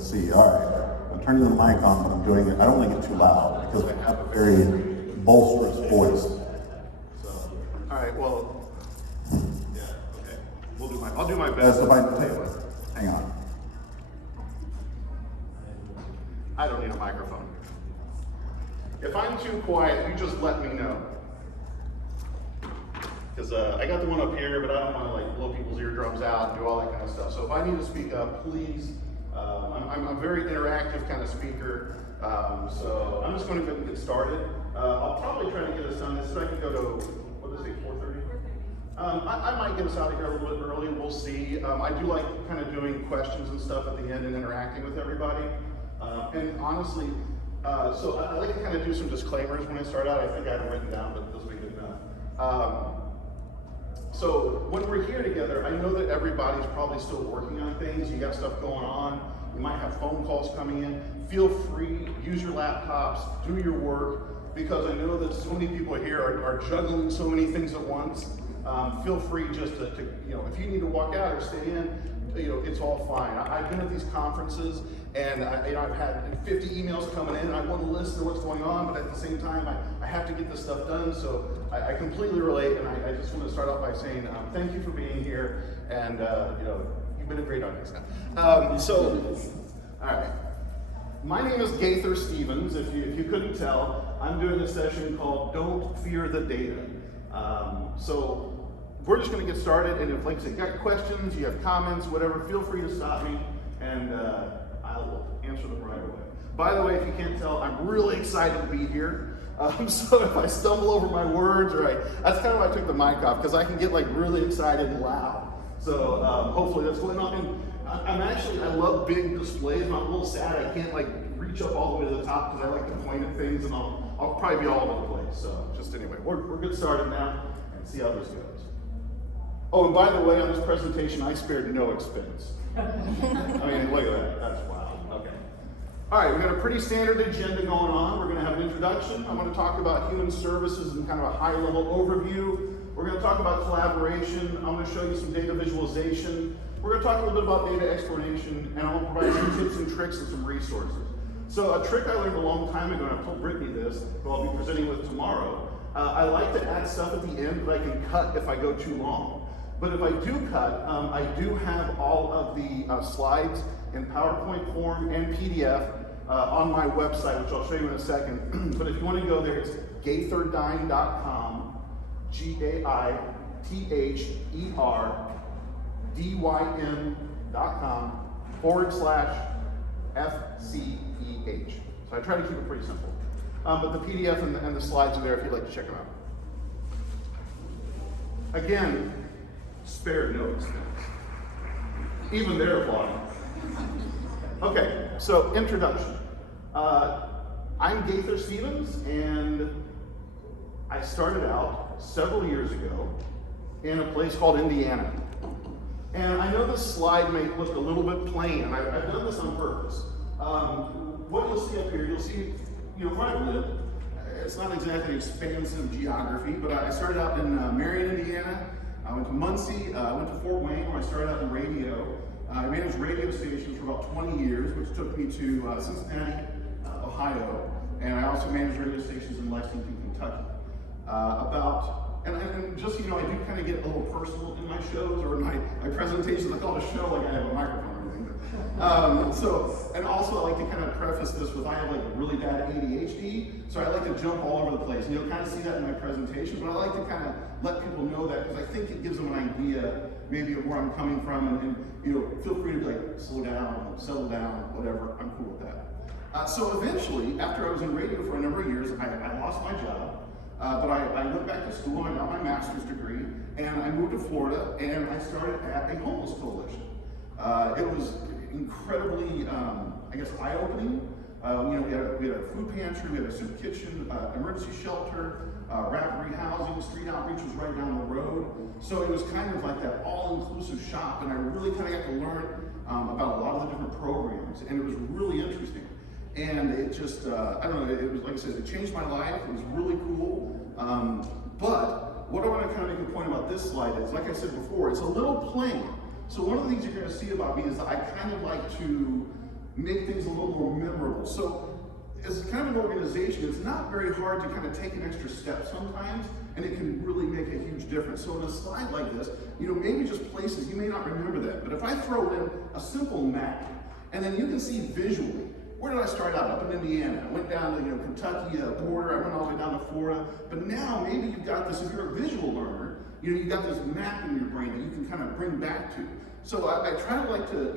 Let's see. All right. I'm turning the mic on, but I'm doing it. I don't want to get too loud because I have a very bolsterous voice. So, all right. Well, yeah. Okay. I'll do my best. If I hang on. I don't need a microphone. If I'm too quiet, you just let me know. Because I got the one up here, but I don't want to like blow people's eardrums out and do all that kind of stuff. So if I need to speak up, please. I'm a very interactive kind of speaker, so I'm just going to go and get started. I'll probably try to get us done. This is I can go to, what is it, 4:30? I might get us out of here a little bit early, we'll see. I do like kind of doing questions and stuff at the end and interacting with everybody. And honestly, so I like to kind of do some disclaimers when I start out. I think I have it written down, but this will be good enough. So when we're here together, I know that everybody's probably still working on things. You got stuff going on. You might have phone calls coming in. Feel free, use your laptops, do your work, because I know that so many people here are juggling so many things at once. Feel free just to, if you need to walk out or stay in, it's all fine. I've been at these conferences and I've had 50 emails coming in and I want to listen to what's going on, but at the same time, I have to get this stuff done. So I completely relate, and I just want to start off by saying thank you for being here, and you've been a great audience now. All right. My name is Gaither Stevens. If you couldn't tell, I'm doing a session called Don't Fear the Data. So we're just going to get started, and if, like I said, you got questions, you have comments, whatever, feel free to stop me, and I'll answer them right away. By the way, if you can't tell, I'm really excited to be here. So if I stumble over my words, that's kind of why I took the mic off, because I can get like really excited and loud. So hopefully that's going on. And I love big displays, and I'm a little sad I can't like reach up all the way to the top because I like to point at things, and I'll probably be all over the place. So just anyway, we're good started now, and see how this goes. Oh, and by the way, on this presentation, I spared no expense. I mean, look at that. That's wow. Okay. All right, we've got a pretty standard agenda going on. We're going to have an introduction. I'm going to talk about human services and kind of a high-level overview. We're going to talk about collaboration. I'm going to show you some data visualization. We're going to talk a little bit about data exploration, and I'm going to provide some tips and tricks and some resources. So a trick I learned a long time ago, and I've told Brittany this, who I'll be presenting with tomorrow, I like to add stuff at the end that I can cut if I go too long. But if I do cut, I do have all of the slides in PowerPoint form and PDF on my website, which I'll show you in a second. But if you want to go there, it's gaitherdyn.com, GAITHERDYN.com/FCEH. So I try to keep it pretty simple. But the PDF and the slides are there if you'd like to check them out. Again, spare no expense. Even they're applauding. Okay, so introduction. I'm Gaither Stevens, and I started out several years ago in a place called Indiana. And I know this slide may look a little bit plain, and I've done this on purpose. What you'll see up here, you'll see, where I live. It's not exactly expansive geography, but I started out in Marion, Indiana. I went to Muncie, I went to Fort Wayne, where I started out in radio. I managed radio stations for about 20 years, which took me to Cincinnati, Ohio, and I also managed radio stations in Lexington, Kentucky. And just so you know, I do kind of get a little personal in my shows or in my presentations. I call it a show like I have a microphone or anything. And also I like to kind of preface this with I have like really bad ADHD, so I like to jump all over the place. And you'll kind of see that in my presentation, but I like to kind of let people know that because I think it gives them an idea maybe of where I'm coming from, and feel free to like slow down, settle down, whatever. I'm cool with that. So eventually, after I was in radio for a number of years, I lost my job. But I went back to school, I got my master's degree, and I moved to Florida, and I started at a homeless coalition. It was incredibly, eye-opening. We had a food pantry, we had a soup kitchen, emergency shelter, rapid rehousing, street outreach was right down the road. So it was kind of like that all-inclusive shop, and I really kind of got to learn about a lot of the different programs, and it was really interesting. And it just, it was, like I said, it changed my life. It was really cool. But what I want to kind of make a point about this slide is, like I said before, it's a little plain. So one of the things you're going to see about me is that I kind of like to make things a little more memorable. So as kind of an organization, it's not very hard to kind of take an extra step sometimes, and it can really make a huge difference. So in a slide like this, maybe just places, you may not remember that, but if I throw in a simple map, and then you can see visually, where did I start out? Up in Indiana. I went down to Kentucky border, I went all the way down to Florida, but now maybe you've got this, if you're a visual learner, you've got this map in your brain that you can kind of bring back to. So I try to like to,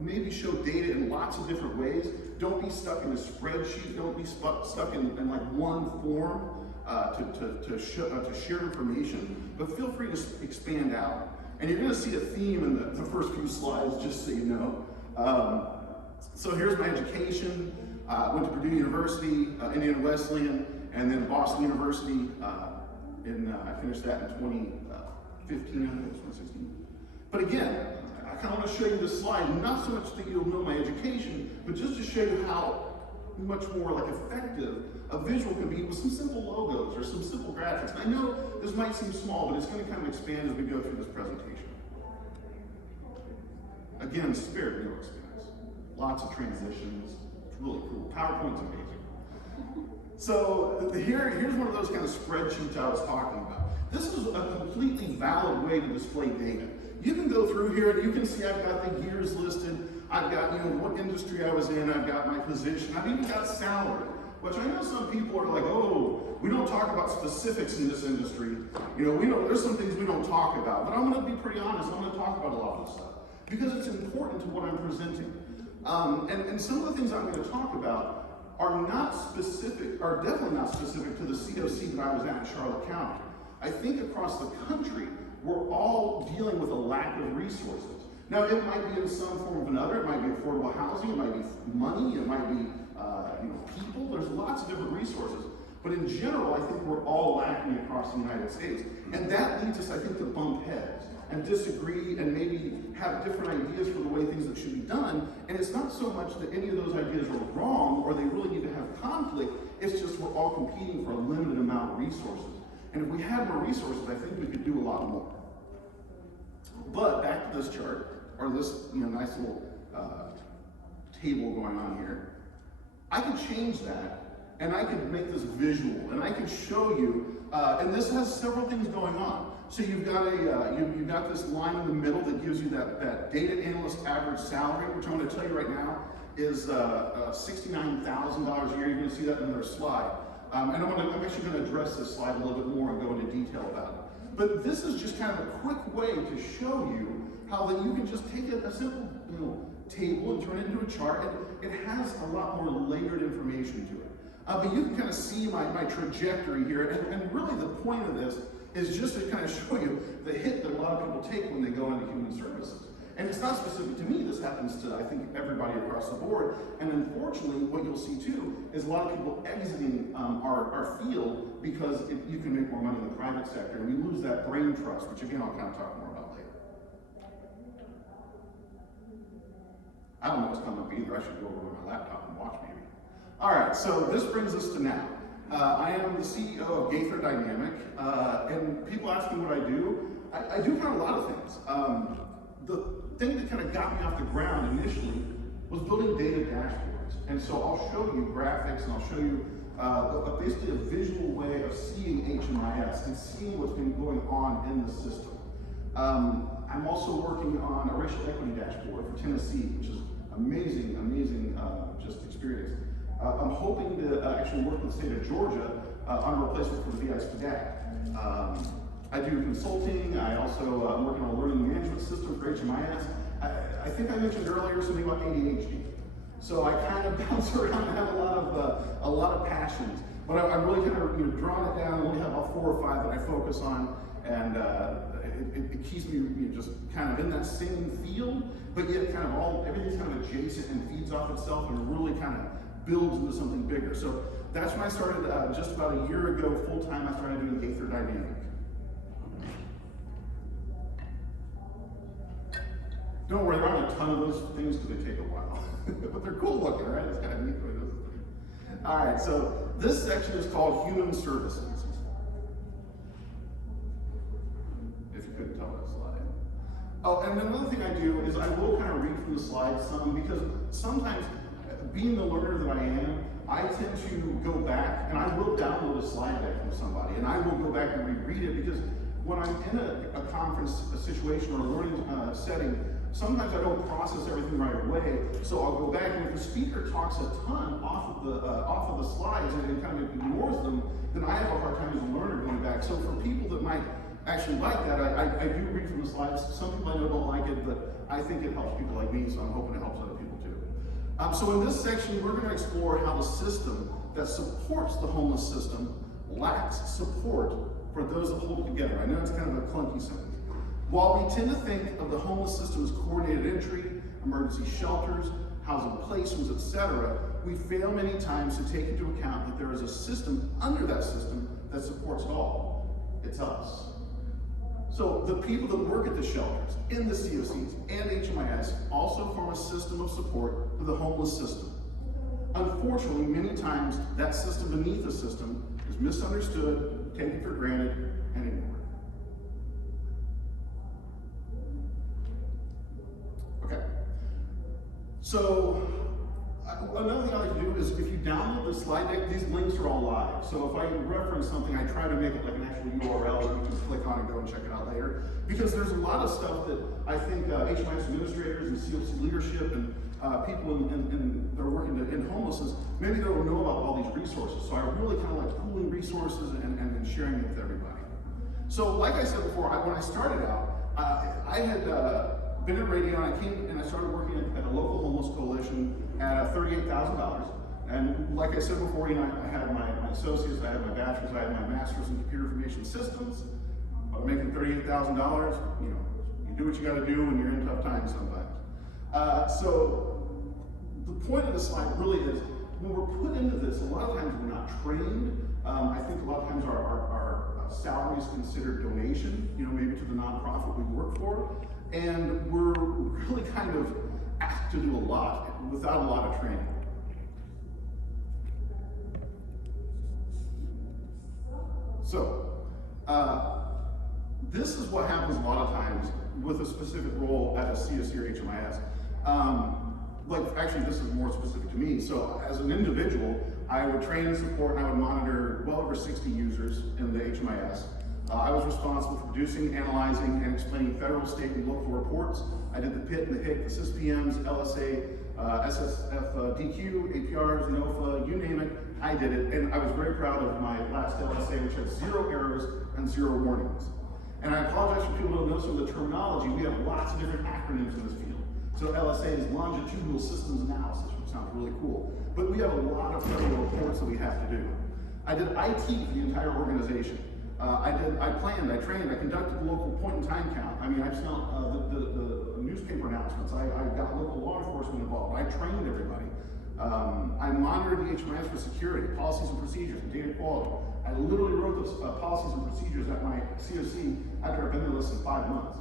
maybe show data in lots of different ways. Don't be stuck in a spreadsheet. Don't be stuck in like one form to share information. But feel free to expand out. And you're going to see a theme in the first few slides, just so you know. So here's my education. Went to Purdue University, Indiana Wesleyan, and then Boston University. I finished that in 2015, I think it was 2016. But again, I kind of want to show you this slide, not so much that you'll know my education, but just to show you how much more like effective a visual can be with some simple logos or some simple graphics. And I know this might seem small, but it's going to kind of expand as we go through this presentation. Again, spare no expense. Lots of transitions. It's really cool. PowerPoint's amazing. So here's one of those kind of spreadsheets I was talking about. This is a completely valid way to display data. You can go through here and you can see I've got the years listed, I've got what industry I was in, I've got my position, I've even got salary, which I know some people are like, oh, we don't talk about specifics in this industry. There's some things we don't talk about, but I'm gonna be pretty honest, I'm gonna talk about a lot of this stuff because it's important to what I'm presenting. And some of the things I'm gonna talk about are not specific, are definitely not specific to the COC that I was at in Charlotte County. I think across the country, we're all dealing with a lack of resources. Now, it might be in some form or another. It might be affordable housing. It might be money. It might be people. There's lots of different resources. But in general, I think we're all lacking across the United States. And that leads us, I think, to bump heads and disagree and maybe have different ideas for the way things that should be done. And it's not so much that any of those ideas are wrong or they really need to have conflict. It's just we're all competing for a limited amount of resources. And if we had more resources, I think we could do a lot more. But back to this chart, or this nice little table going on here. I could change that, and I could make this visual, and I could show you, and this has several things going on. So you've got you've got this line in the middle that gives you that data analyst average salary, which I'm going to tell you right now is $69,000 a year. You're going to see that in another slide. And I'm actually going to address this slide a little bit more and go into detail about it. But this is just kind of a quick way to show you how that you can just take a simple table and turn it into a chart, and it has a lot more layered information to it. But you can kind of see my trajectory here, and really the point of this is just to kind of show you the hit that a lot of people take when they go into human services. And it's not specific to me, this happens to, I think, everybody across the board. And unfortunately, what you'll see too is a lot of people exiting our field because you can make more money in the private sector, and we lose that brain trust, which again, I'll kind of talk more about later. I don't know what's coming up either. I should go over to my laptop and watch maybe. All right, so this brings us to now. I am the CEO of Gaither Dynamic, and people ask me what I do. I do kind of a lot of things. The thing that kind of got me off the ground initially was building data dashboards. And so I'll show you graphics and I'll show you basically a visual way of seeing Hmis and seeing what's been going on in the system. I'm also working on a racial equity dashboard for Tennessee, which is amazing just experience. I'm hoping to actually work with the state of Georgia on a replacement for the VI's cadet. I do consulting. I also am working on a learning management system for Hmis. I think I mentioned earlier something about ADHD. So I kind of bounce around and have a lot of passions. But I'm really kind of drawing it down. I only have about 4 or 5 that I focus on, and it keeps me just kind of in that same field, but yet kind of everything's kind of adjacent and feeds off itself and really kind of builds into something bigger. So that's when I started just about a year ago, full time. I started doing Gaither Dynamic. Don't worry, there aren't a ton of those things because they take a while. But they're cool looking, right? It's kind of neat. All right, so this section is called Human Services. If you couldn't tell that slide. Oh, and another thing I do is I will kind of read from the slides some, because sometimes, being the learner that I am, I tend to go back and I will download a slide deck from somebody, and I will go back and reread it, because when I'm in a conference, a situation, or a learning setting, sometimes I don't process everything right away, so I'll go back, and if the speaker talks a ton off of the slides and kind of ignores them, then I have a hard time as a learner going back. So for people that might actually like that, I do read from the slides. Some people I know don't like it, but I think it helps people like me, so I'm hoping it helps other people too. So in this section, we're going to explore how the system that supports the homeless system lacks support for those that hold it together. I know it's kind of a clunky sentence. While we tend to think of the homeless system as coordinated entry, emergency shelters, housing placements, etc., we fail many times to take into account that there is a system under that system that supports it all. It's us. So the people that work at the shelters, in the COCs, and HMIS also form a system of support for the homeless system. Unfortunately, many times that system beneath the system is misunderstood, taken for granted, and ignored. Okay. So another thing I like to do is, if you download the slide deck, these links are all live. So if I reference something, I try to make it like an actual URL that you can click on and go and check it out later. Because there's a lot of stuff that I think HMIS administrators and COC leadership and people that are working in homelessness, maybe they don't know about all these resources. So I really kind of like pooling resources and sharing it with everybody. So like I said before, when I started out, I had been in radio, and I came and I started working at a local homeless coalition at $38,000. And like I said before, you know, I had my associates, I had my bachelor's, I had my master's in computer information systems. I was making $38,000. You know, you do what you got to do when you're in tough times sometimes. So the point of this slide really is, when we're put into this, a lot of times we're not trained. I think a lot of times our salary is considered donation, you know, maybe to the nonprofit we work for. And we're really kind of asked to do a lot without a lot of training. So, this is what happens a lot of times with a specific role at a CSC or HMIS. Actually, this is more specific to me. So, as an individual, I would train and support, and I would monitor well over 60 users in the HMIS. I was responsible for producing, analyzing, and explaining federal, state, and local reports. I did the PIT and the HIC, the SysPMs, LSA, SSF-DQ, APRs, NOFA, you name it, I did it. And I was very proud of my last LSA, which had 0 errors and 0 warnings. And I apologize for people who don't know some of the terminology. We have lots of different acronyms in this field. So LSA is Longitudinal Systems Analysis, which sounds really cool. But we have a lot of federal reports that we have to do. I did IT for the entire organization. I planned, I trained, I conducted the local point in time count. I mean, I sent the newspaper announcements. I got local law enforcement involved. I trained everybody. I monitored the HMIS for security, policies and procedures, and data quality. I literally wrote those policies and procedures at my COC after I've been there less than 5 months.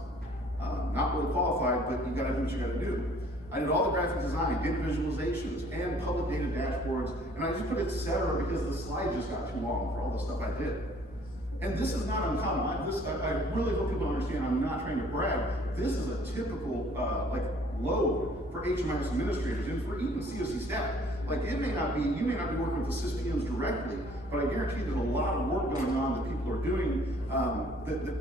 Not really qualified, but you gotta do what you gotta do. I did all the graphic design, data visualizations, and public data dashboards, and I just put etc. because the slide just got too long for all the stuff I did. And this is not uncommon. I really hope people understand I'm not trying to brag. This is a typical load for HMIS administrators and for even COC staff. Like, you may not be working with the SysPMs directly, but I guarantee there's a lot of work going on that people are doing.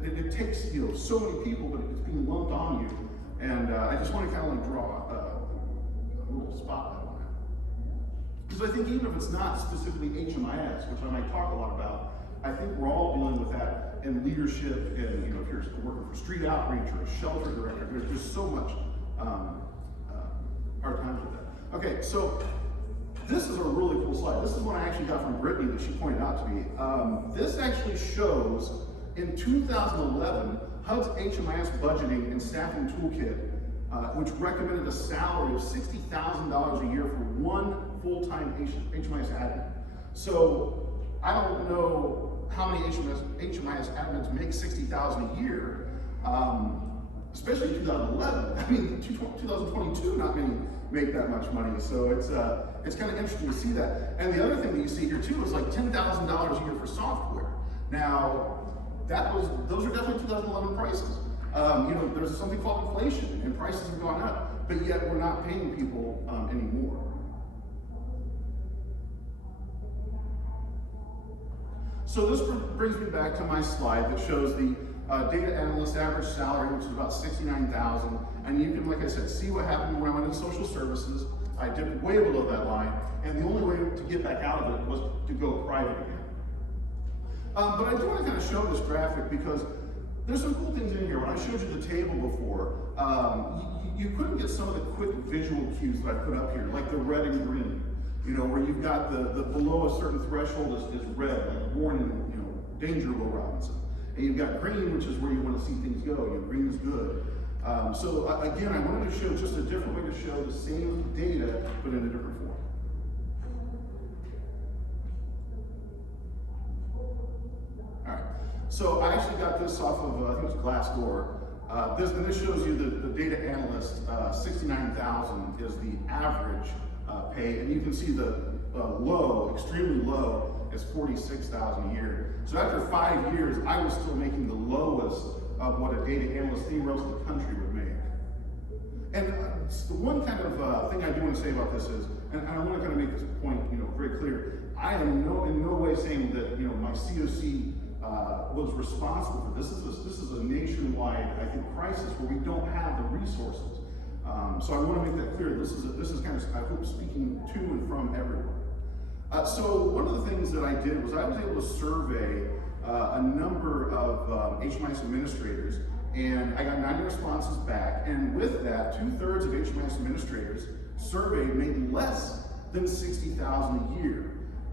It takes so many people, but it's being lumped on you. And I just want to kind of like draw a little spotlight on that. Because I think even if it's not specifically HMIS, which I might talk a lot about, I think we're all dealing with that in leadership, and if you're working for street outreach or a shelter director, there's just so much hard times with that. Okay, so this is a really cool slide. This is one I actually got from Brittany that she pointed out to me. This actually shows in 2011 HUD's HMIS budgeting and staffing toolkit, which recommended a salary of $60,000 a year for one full-time HMIS admin. So I don't know how many HMIS admins make $60,000 a year, especially in 2011. I mean, 2022, not many make that much money. So it's kind of interesting to see that. And the other thing that you see here too is like $10,000 a year for software. Now, those are definitely 2011 prices. There's something called inflation, and prices have gone up, but yet we're not paying people anymore. So this brings me back to my slide that shows the data analyst average salary, which is about $69,000, and you can, like I said, see what happened when I went into social services. I dipped way below that line, and the only way to get back out of it was to go private again. But I do want to kind of show this graphic because there's some cool things in here. When I showed you the table before, you couldn't get some of the quick visual cues that I put up here, like the red and green. Where you've got the below a certain threshold is red, like warning, danger, Will Robinson. And you've got green, which is where you want to see things go. Green is good. So again, I wanted to show just a different way to show the same data, but in a different form. All right. So I actually got this off of, I think it was Glassdoor. This shows you the data analyst, 69,000 is the average pay, and you can see the low, extremely low, is 46,000 a year. So after 5 years, I was still making the lowest of what a data analyst anywhere else in the country would make. And the one kind of thing I do want to say about this is, and I want to kind of make this point, very clear. I am in no way saying that my COC was responsible for this. This is a nationwide, I think, crisis where we don't have the resources. So I want to make that clear. This is kind of, I hope, speaking to and from everyone. So one of the things that I did was I was able to survey a number of Hmis administrators, and I got 90 responses back. And with that, 2/3 of Hmis administrators surveyed made less than $60,000 a year.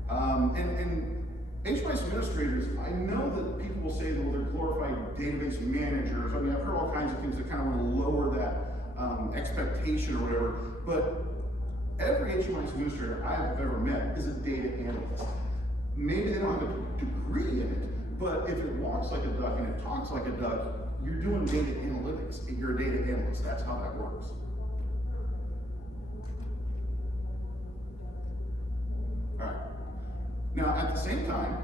And Hmis administrators, I know that people will say that they're glorified database managers. I mean, I've heard all kinds of things that kind of want to lower that expectation or whatever, but every Hmis administrator I've ever met is a data analyst. Maybe they don't have a degree in it, but if it walks like a duck and it talks like a duck, you're doing data analytics. You're a data analyst. That's how that works. All right. Now, at the same time,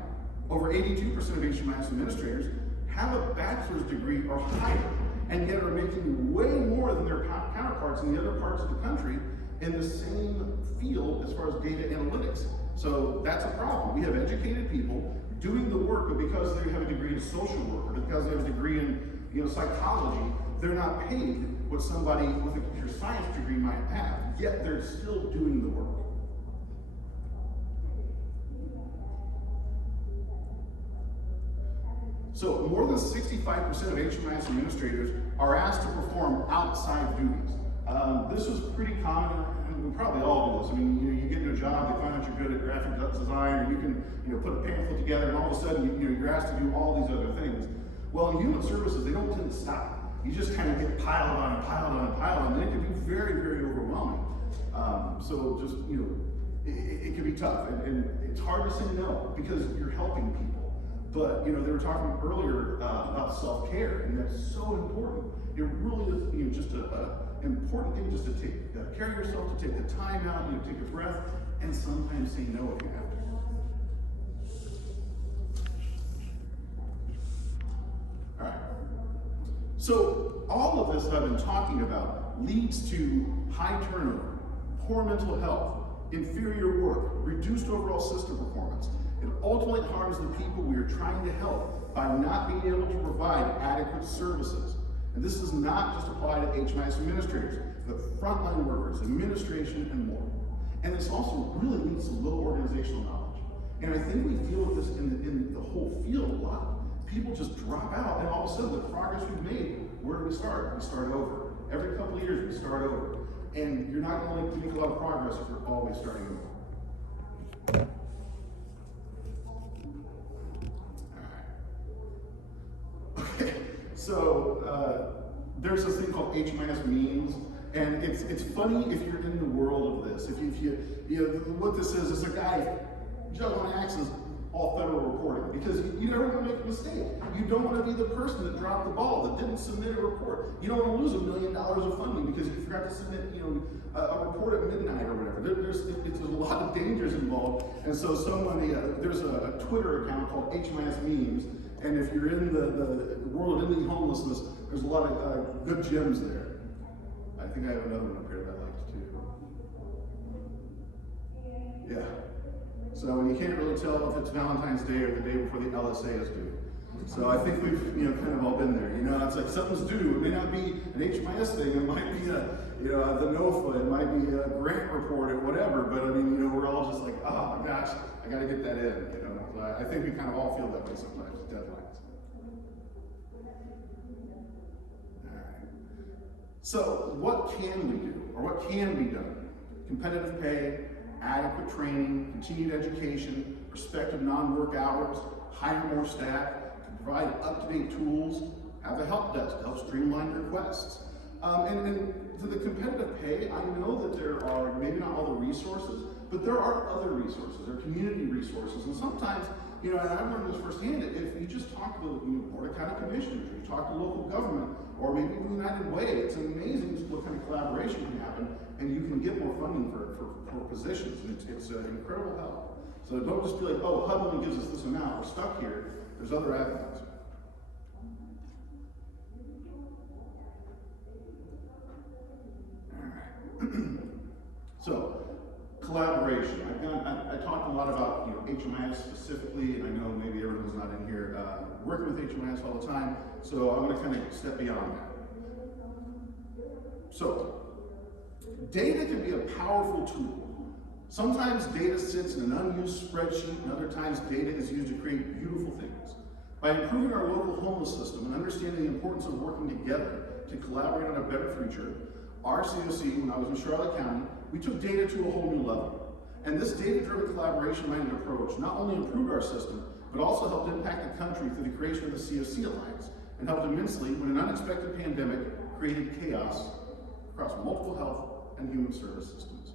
over 82% of Hmis administrators have a bachelor's degree or higher, and yet are making way more than their counterparts in the other parts of the country in the same field as far as data analytics. So that's a problem. We have educated people doing the work, but because they have a degree in social work, or because they have a degree in psychology, they're not paid what somebody with a computer science degree might have, yet they're still doing the work. So more than 65% of Hmis administrators are asked to perform outside duties. This is pretty common, and we probably all do this. I mean, you get into a job, they find out you're good at graphic design, or you can put a pamphlet together, and all of a sudden you're asked to do all these other things. Well, in human services, they don't tend to stop. You just kind of get piled on and piled on and piled on, and it can be very, very overwhelming. So just, it can be tough, and it's hard to say no because you're helping people. But they were talking earlier about self-care, and that's so important. It really is just an important thing, just to take care of yourself, to take the time out, take a breath, and sometimes say no if you have to. All right. So all of this I've been talking about leads to high turnover, poor mental health, inferior work, reduced overall system performance. It ultimately harms the people we are trying to help by not being able to provide adequate services. And this does not just apply to Hmis administrators, but frontline workers, administration, and more. And this also really needs some low organizational knowledge. And I think we deal with this in the whole field a lot. People just drop out, and all of a sudden the progress we've made, where do we start? We start over. Every couple of years we start over. And you're not going to make a lot of progress if you're always starting over. So there's this thing called Hmis memes, and it's funny if you're in the world of this. If you what this is a guy juggling axes all federal reporting, because you never want to make a mistake. You don't want to be the person that dropped the ball, that didn't submit a report. You don't want to lose $1 million of funding because you forgot to submit a report at midnight or whatever. There's a lot of dangers involved, and so there's a Twitter account called Hmis memes. And if you're in the world of ending homelessness, there's a lot of good gems there. I think I have another one up here that I liked too. Yeah. So you can't really tell if it's Valentine's Day or the day before the LSA is due. So I think we've kind of all been there. It's like something's due. It may not be an HMIS thing. It might be the NOFA. It might be a grant report or whatever. But I mean, we're all just like, oh my gosh, I got to get that in. So I think we kind of all feel that way sometimes with deadlines. All right. So what can we do, or what can be done? Competitive pay, adequate training, continued education, respect of non-work hours, hire more staff, provide up-to-date tools, have a help desk to help streamline requests. And to the competitive pay, I know that there are maybe not all the resources, but there are other resources, there are community resources, and sometimes, and I've learned this firsthand, if you just talk to the Board of County Commissioners, or you talk to local government, or maybe the United Way, it's amazing what kind of collaboration can happen, and you can get more funding for positions, and it's an incredible help. So don't just be like, oh, HUD only gives us this amount, we're stuck here. There's other avenues. All right. So, collaboration. I talked a lot about HMIS specifically, and I know maybe everyone's not in here working with HMIS all the time, so I'm going to kind of step beyond that. So, data can be a powerful tool. Sometimes data sits in an unused spreadsheet, and other times data is used to create beautiful things. By improving our local homeless system and understanding the importance of working together to collaborate on a better future, our COC, when I was in Charlotte County, we took data to a whole new level. And this data-driven collaboration-minded approach not only improved our system, but also helped impact the country through the creation of the COC Alliance, and helped immensely when an unexpected pandemic created chaos across multiple health and human service systems.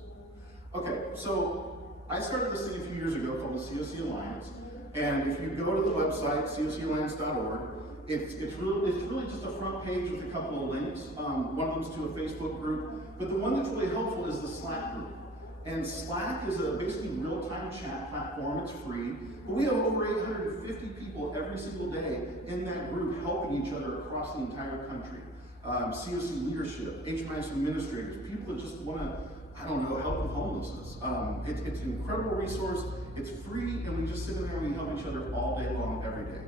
Okay, so I started this thing a few years ago called the COC Alliance, and if you go to the website, cocalliance.org, it's really just a front page with a couple of links. One of them's to a Facebook group, but the one that's really helpful is the Slack group. And Slack is a basically real-time chat platform. It's free, but we have over 850 people every single day in that group helping each other across the entire country. COC leadership, HMIS administrators, people that just want to, help with homelessness. It's an incredible resource. It's free, and we just sit in there and we help each other all day long, every day.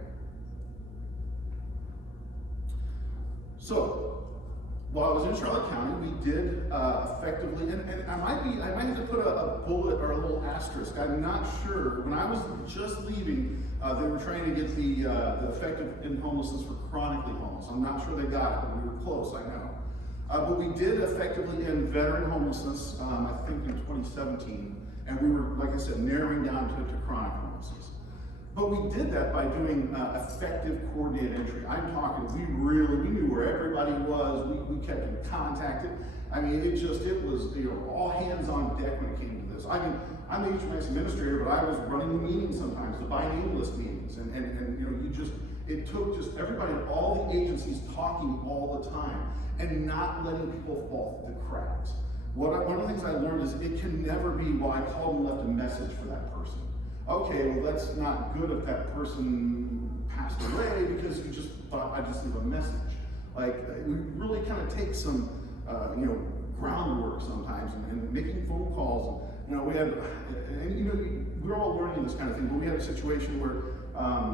So, while I was in Charlotte County, we did effectively, and I might have to put a bullet or a little asterisk. I'm not sure. When I was just leaving, they were trying to get the effective in homelessness for chronically homeless. I'm not sure they got it, but we were close, I know. But we did effectively end veteran homelessness, I think in 2017, and we were, like I said, narrowing down to chronic homelessness. But we did that by doing effective coordinated entry. I'm talking, we knew where everybody was, we kept in contact. It was all hands on deck when it came to this. I'm the HMIS administrator, but I was running the meetings sometimes, the by name list meetings, and it took just everybody at all the agencies talking all the time and not letting people fall through the cracks. One of the things I learned is it can never be, well, I called and left a message for that person. Okay, well, that's not good if that person passed away because you just thought I'd just leave a message. Like, we really kind of take some, groundwork sometimes and making phone calls. We had, we're all learning this kind of thing, but we had a situation where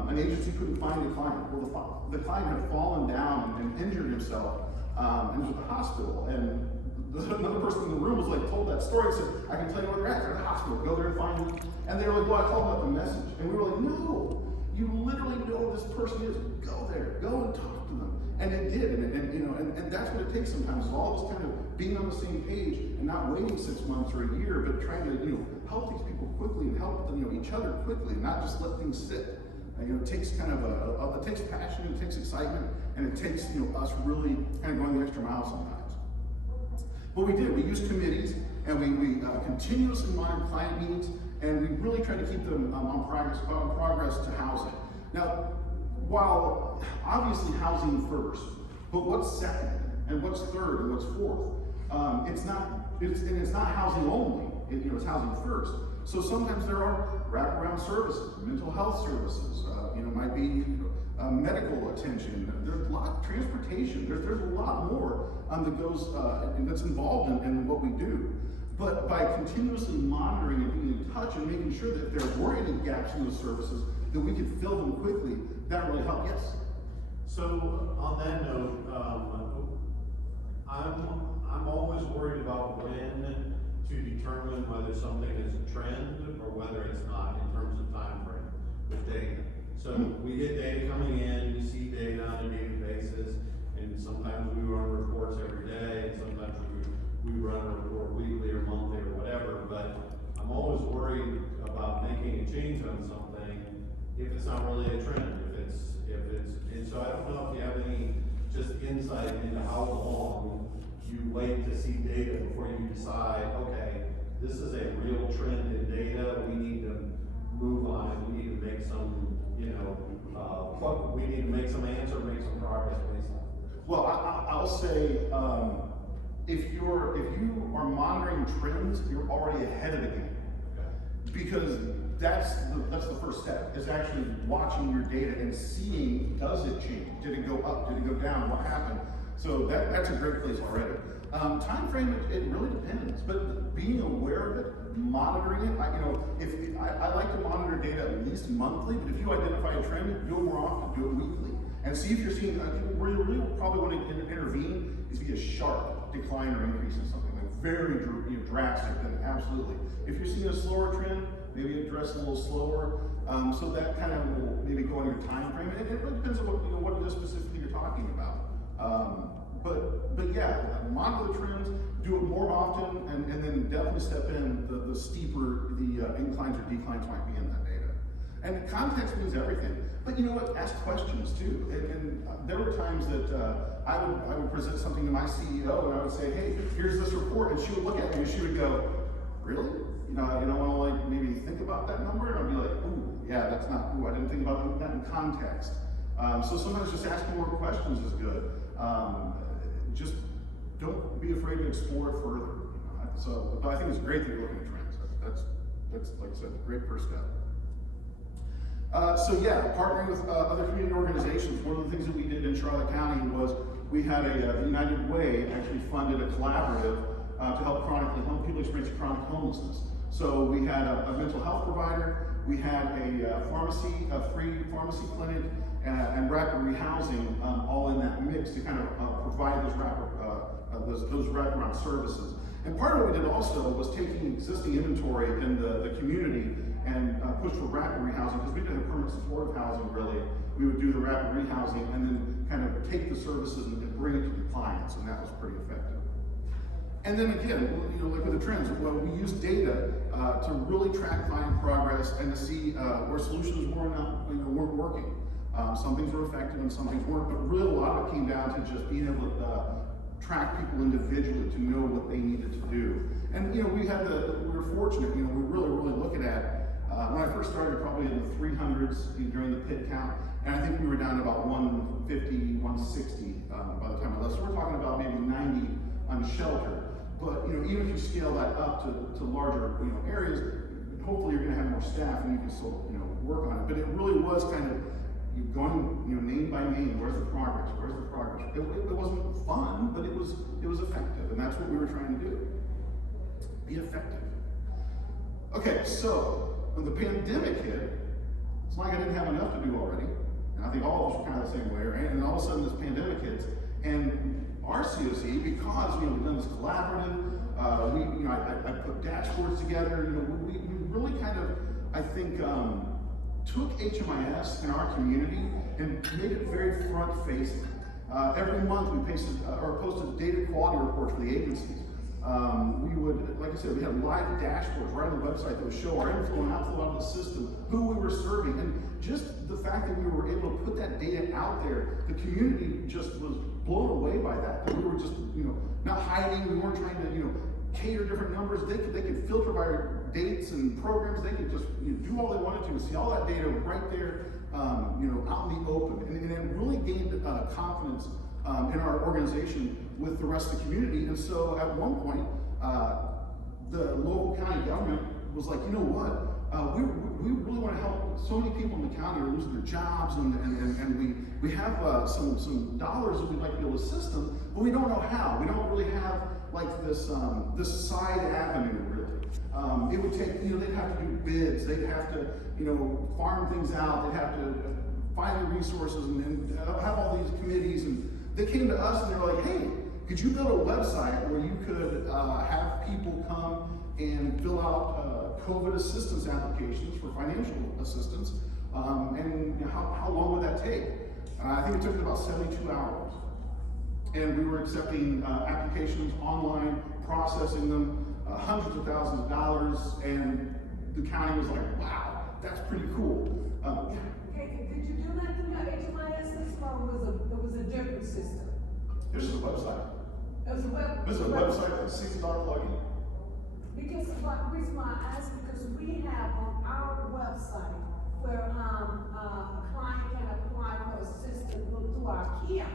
an agency couldn't find a client. Well, the client had fallen down and injured himself and was at the hospital. And another person in the room was told that story and said, I can tell you where they're at. They're at the hospital. Go there and find them. And they were like, well, I called about the message. And we were like, no, you literally know who this person is. Go there. Go and talk to them. And it did. And that's what it takes sometimes, is all this kind of being on the same page and not waiting 6 months or a year, but trying to help these people quickly and help each other quickly, and not just let things sit. It takes kind of it takes passion, it takes excitement, and it takes us really kind of going the extra mile sometimes. But we did. We used committees, and we continuously monitored client needs, and we really tried to keep them on progress to housing. Now, while obviously housing first, but what's second, and what's third, and what's fourth? It's not housing only. it's housing first. So sometimes there are wraparound services, mental health services, might be medical attention. There's a lot of transportation. There's a lot more that goes that's involved in what we do. But by continuously monitoring and being in touch and making sure that if there were any gaps in those services, that we could fill them quickly, that really helped. Yes. So on that note, I'm always worried about when to determine whether something is a trend or whether it's not in terms of time frame with data. So we get data coming in, we see data on a daily basis, and sometimes we run reports every day, and sometimes we run a report weekly or monthly or whatever, but I'm always worried about making a change on something if it's not really a trend, and so I don't know if you have any just insight into how long you wait to see data before you decide, okay, this is a real trend in data, we need to move on it, we need to make some, we need to make some answer, make some progress based on it. Well, I'll say, if you are monitoring trends, you're already ahead of the game. Okay. Because that's the first step, is actually watching your data and seeing, does it change? Did it go up? Did it go down? What happened? So that's a great place already. Time frame, it really depends, but being aware of it, monitoring it, I like to monitor data at least monthly, but if you identify a trend, do it more often, do it weekly. And see if you're seeing, where you really probably want to intervene is if you get a sharp decline or increase in something, like very drastic, then absolutely. If you're seeing a slower trend, maybe address it a little slower, so that kind of will maybe go on your time frame. It really depends on what it is specifically you're talking about. But yeah, monitor the trends, do it more often, and then definitely step in the steeper the inclines or declines might be in that data. And context means everything. But you know what? Ask questions too. And there were times that I would present something to my CEO, and I would say, "Hey, here's this report," and she would look at me and she would go, "Really? You don't want to maybe think about that number?" And I'd be like, "Ooh, yeah, that's not. Ooh, I didn't think about that in context." So sometimes just asking more questions is good. Just don't be afraid to explore it further. But I think it's great that you're looking at trends. That's like I said, a great first step. So yeah, partnering with other community organizations. One of the things that we did in Charlotte County was we had the United Way actually funded a collaborative to help people experiencing chronic homelessness. So we had a mental health provider, we had a free pharmacy clinic, and rapid rehousing all in that mix to kind of provide those wraparound services. And part of what we did also was taking existing inventory in the community and push for rapid rehousing, because we didn't have permanent supportive housing really. We would do the rapid rehousing and then kind of take the services and bring it to the clients, and that was pretty effective. And then again, like with the trends, we use data to really track client progress and to see where solutions weren't working. Some things were effective and some things weren't, but really a lot of it came down to just being able to track people individually to know what they needed to do. And we were fortunate. We were really looking at when I first started, probably in the 300s during the pit count, and I think we were down to about 150, 160 by the time I left. So we're talking about maybe 90 unsheltered. But even if you scale that up to larger areas, hopefully you're going to have more staff and you can still work on it. But it really was kind of going name by name. Where's the progress? Where's the progress? It wasn't fun, but it was effective, and that's what we were trying to do. Be effective. Okay, so when the pandemic hit, it's like I didn't have enough to do already, and I think all of us were kind of the same way, right? And all of a sudden this pandemic hits, and our COC, because we've done this collaborative, I put dashboards together. We really kind of, I think, took HMIS in our community and made it very front-facing. Every month we posted data quality reports for the agencies. We would, like I said, we had live dashboards right on the website that would show our inflow and outflow out of the system, who we were serving, and just the fact that we were able to put that data out there, the community just was blown away by that. That we were just, not hiding. We weren't trying to, cater different numbers. They could filter by dates and programs. They could just do all they wanted to and see all that data right there, out in the open, and it really gained confidence in our organization with the rest of the community. And so at one point, the local county government was like, you know what? We really want to help. So many people in the county are losing their jobs, and we have some dollars that we'd like to be able to assist them, but we don't know how. We don't really have like this side avenue really. It would take, they'd have to do bids, they'd have to farm things out, they'd have to find the resources and have all these committees, and they came to us and they were like, hey, could you build a website where you could have people come and fill out COVID assistance applications for financial assistance, and how long would that take? I think it took about 72 hours. And we were accepting applications online, processing them, hundreds of thousands of dollars, and the county was like, wow, that's pretty cool. Okay, did you do that through your HMIS system, or was a different system? This is a website. It was a web. This is a website with a $60 plugin. Because the reason why I ask, because we have on our website where a client can apply for assistance through our kiosk.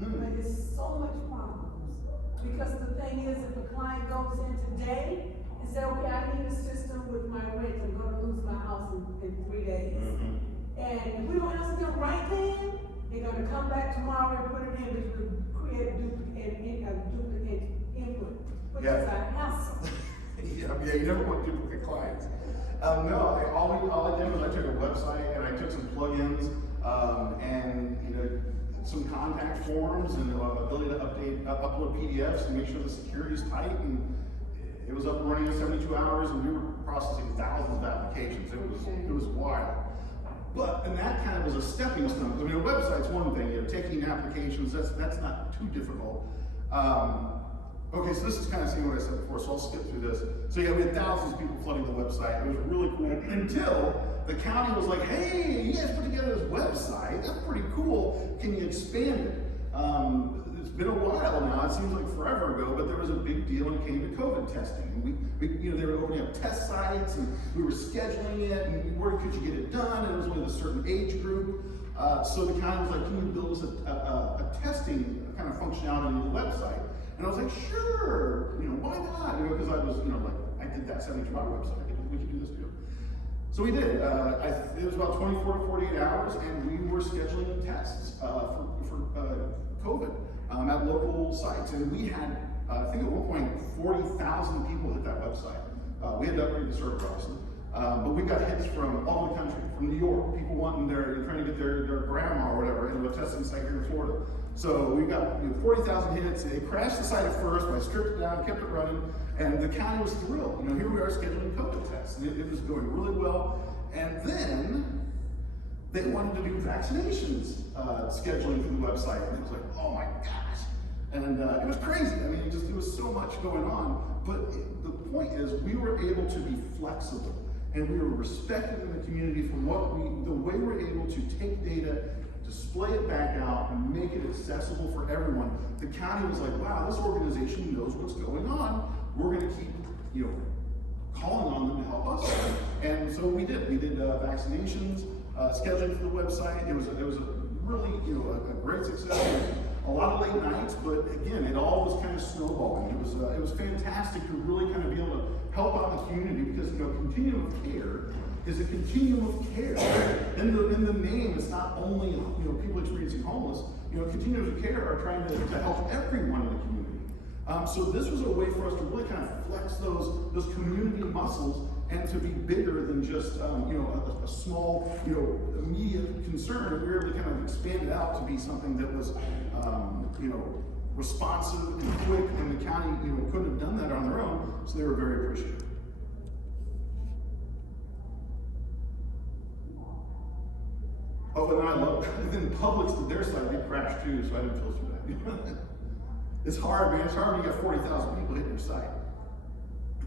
But it's so much problems. Because the thing is, if a client goes in today and says, okay, I need assistance with my rent, I'm gonna lose my house in 3 days. And if we don't answer them right then, they're gonna come back tomorrow and put it in, which could create duplicate input, which is a hassle. Yeah, you never want duplicate clients. No, all I did was I took a website and I took some plugins, and some contact forms and ability to upload PDFs and make sure the security is tight, and it was up and running in 72 hours, and we were processing thousands of applications. It was wild. But, and that kind of was a stepping stone. I mean, a website's one thing, taking applications, that's not too difficult. Okay, so this is kind of seeing what I said before, so I'll skip through this. So yeah, we had thousands of people flooding the website. It was really cool until the county was like, hey, you guys put together this website, that's pretty cool, can you expand it? It's been a while now, it seems like forever ago, but there was a big deal when it came to COVID testing. And they were opening up test sites, and we were scheduling it, and where could you get it done? And it was with a certain age group. So the county was like, can you build us a testing kind of functionality on the website? And I was like, sure, why not? Because I was, I did that 72-hour website. We could do this too. So we did. It was about 24 to 48 hours, and we were scheduling tests for COVID at local sites. And we had, I think at one point, 40,000 people hit that website. We had to upgrade the server, obviously. But we got hits from all over the country, from New York, people trying to get their grandma or whatever into a testing site here in Florida. So we got 40,000 hits. It crashed the site at first, but I stripped it down, kept it running, and the county was thrilled. Here we are scheduling COVID tests, and it was going really well. And then they wanted to do vaccinations scheduling through the website, and it was like, oh my gosh. And it was crazy. I mean, there was so much going on. But the point is, we were able to be flexible, and we were respected in the community for the way we're able to take data, display it back out, and make it accessible for everyone. The county was like, wow, this organization knows what's going on. We're going to keep, calling on them to help us. And so we did. We did vaccinations, scheduling for the website. It was a really, a great success. A lot of late nights, but again, it all was kind of snowballing. It was fantastic to really kind of be able to help out the community, because continuum of care is a continuum of care. In the name, it's not only people experiencing homeless. Continuums of care are trying to help everyone in the community. So this was a way for us to really kind of flex those community muscles and to be bigger than just a small immediate concern. We were able to kind of expand it out to be something that was responsive and quick, and the county couldn't have done that on their own, so they were very appreciative. Oh, and I love it. And then Publix did their site, they crashed too, so I didn't feel too bad. It's hard, man. It's hard when you got 40,000 people hitting your site.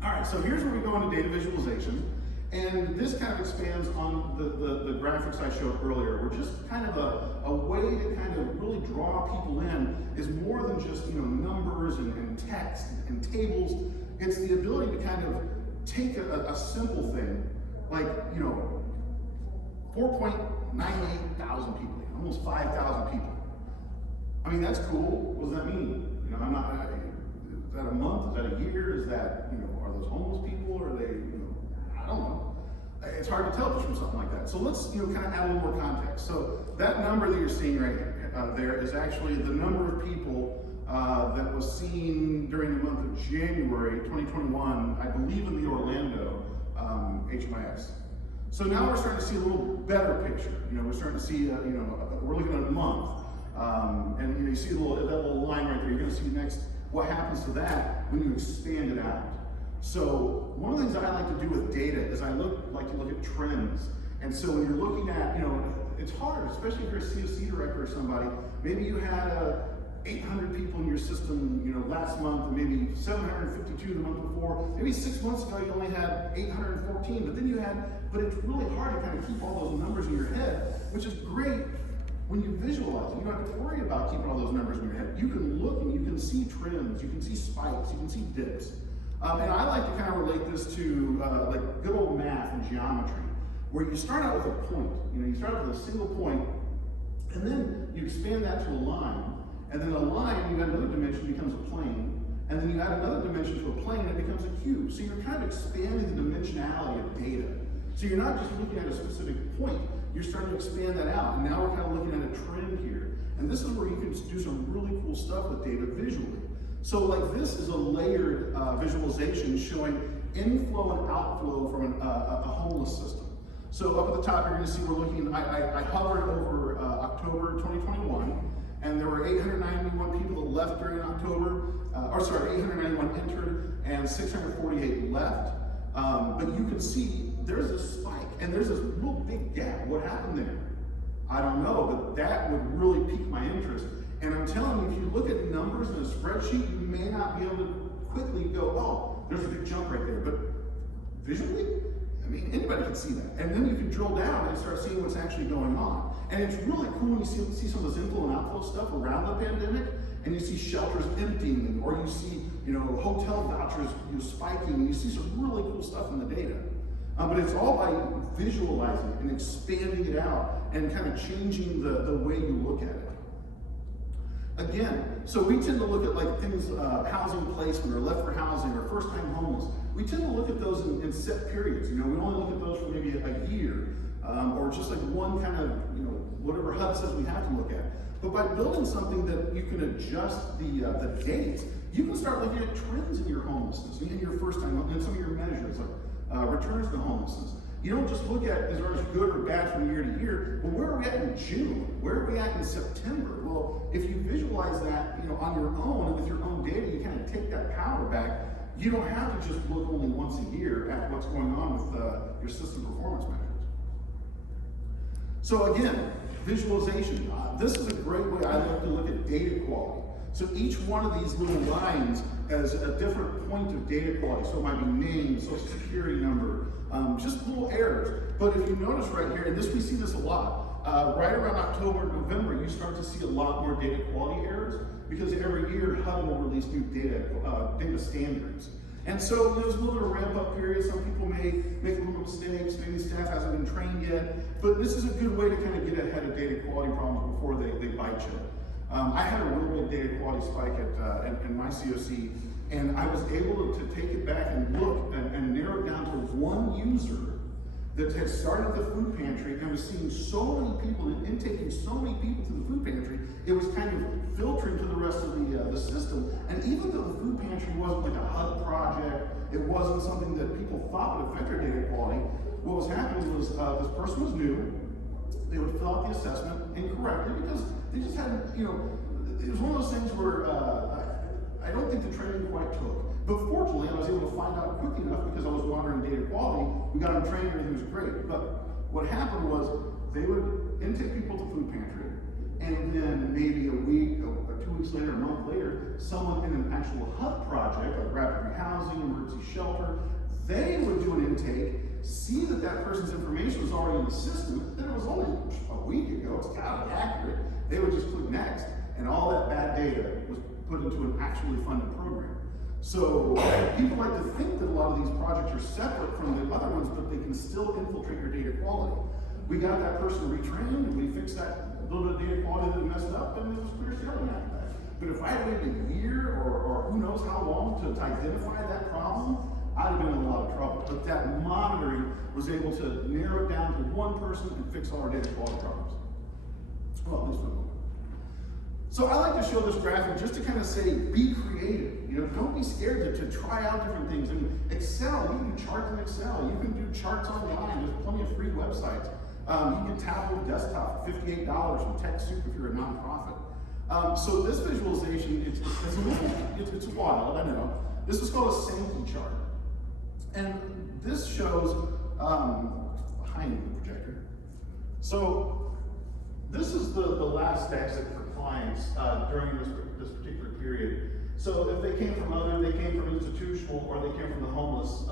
All right, so here's where we go into data visualization. And this kind of expands on the graphics I showed earlier. We're just kind of a way to kind of really draw people in, is more than just numbers and text and tables. It's the ability to kind of take a simple thing, like 4.98 thousand people, almost 5,000 people. I mean, that's cool. What does that mean? Is that a month? Is that a year? Is that, are those homeless people, or are they, I don't know. It's hard to tell just from something like that. So let's, kind of add a little more context. So that number that you're seeing right there is actually the number of people that was seen during the month of January 2021, I believe in the Orlando Hmis. So now we're starting to see a little better picture. We're starting to see, we're looking at a month. And you see that little line right there. You're going to see next what happens to that when you expand it out. So one of the things that I like to do with data is I like to look at trends. And so when you're looking at, it's hard, especially if you're a COC director or somebody. Maybe you had 800 people in your system, last month, and maybe 752 the month before. Maybe 6 months ago you only had 814, but it's really hard to kind of keep all those numbers in your head, which is great when you visualize it. You don't have to worry about keeping all those numbers in your head. You can look and you can see trends, you can see spikes, you can see dips. And I like to kind of relate this to like good old math and geometry, where you start out with a point. You start out with a single point, and then you expand that to a line, and then a line, you add another dimension, becomes a plane, and then you add another dimension to a plane, and it becomes a cube. So you're kind of expanding the dimensionality of data. So you're not just looking at a specific point, you're starting to expand that out, and now we're kind of looking at a trend here. And this is where you can do some really cool stuff with data visually. So like this is a layered visualization showing inflow and outflow from a homeless system. So up at the top, you're going to see we're looking, I hovered over October 2021, and there were 891 people that left during October, 891 entered, and 648 left. But you can see there's a spike, and there's this real big gap. What happened there? I don't know, but that would really pique my interest. And I'm telling you, if you look at numbers in a spreadsheet, you may not be able to quickly go, oh, there's a big jump right there. But visually, anybody can see that. And then you can drill down and start seeing what's actually going on. And it's really cool when you see some of this inflow and outflow stuff around the pandemic, and you see shelters emptying, or you see, hotel vouchers spiking, and you see some really cool stuff in the data. But it's all by visualizing it and expanding it out and kind of changing the way you look at it. Again, so we tend to look at like things, housing placement or left for housing or first time homeless. We tend to look at those in set periods. We only look at those for maybe a year, or just like one kind of, whatever HUD says we have to look at. But by building something that you can adjust the dates, you can start looking at trends in your homelessness, in your first time, in some of your measures, like returns to homelessness. You don't just look at is ours good or bad from year to year. Well, where are we at in June? Where are we at in September? Well, if you visualize that, on your own and with your own data, you kind of take that power back. You don't have to just look only once a year at what's going on with your system performance measures. So again, visualization. This is a great way I like to look at data quality. So each one of these little lines has a different point of data quality. So it might be name, social security number, just little errors. But if you notice right here, and we see this a lot, right around October, November, you start to see a lot more data quality errors because every year HUD will release new data standards. And so there's a little bit of ramp up period. Some people may make little mistakes. Maybe staff hasn't been trained yet. But this is a good way to kind of get ahead of data quality problems before they bite you. I had a real big data quality spike in my COC, and I was able to take it back and look and narrow it down to one user that had started the food pantry and was seeing so many people and intaking so many people to the food pantry, it was kind of filtering to the rest of the system. And even though the food pantry wasn't like a HUD project, it wasn't something that people thought would affect our data quality, what was happening was this person was new, they would fill out the assessment incorrectly because they just hadn't, it was one of those things where I don't think the training quite took. But fortunately, I was able to find out quick enough because I was monitoring data quality. We got them trained, everything was great. But what happened was they would intake people to food pantry, and then maybe a week or 2 weeks later, a month later, someone in an actual HUD project, like rapid rehousing, emergency shelter, they would do an intake, see that that person's information was already in the system, then it was only a week ago, it's kind of accurate, they would just click next, and all that bad data was put into an actually funded program. So people like to think that a lot of these projects are separate from the other ones, but they can still infiltrate your data quality. We got that person retrained, and we fixed that little bit of data quality that messed up, and it was clear sailing after that. But if I had waited a year or who knows how long to identify that problem, I'd have been in a lot of trouble. But that monitoring was able to narrow it down to one person and fix all our data quality problems. Well, at least for the moment. So I like to show this graphic just to kind of say, be creative. You know, don't be scared to try out different things. I mean, Excel, you can do charts in Excel. You can do charts online. There's plenty of free websites. You can tablet desktop for $58 from TechSoup if you're a nonprofit. So this visualization, it's wild, I know. This is called a Sankey chart. And this shows, behind the projector. So this is the last exit for clients during this particular period. So if they came from institutional, or they came from the homeless,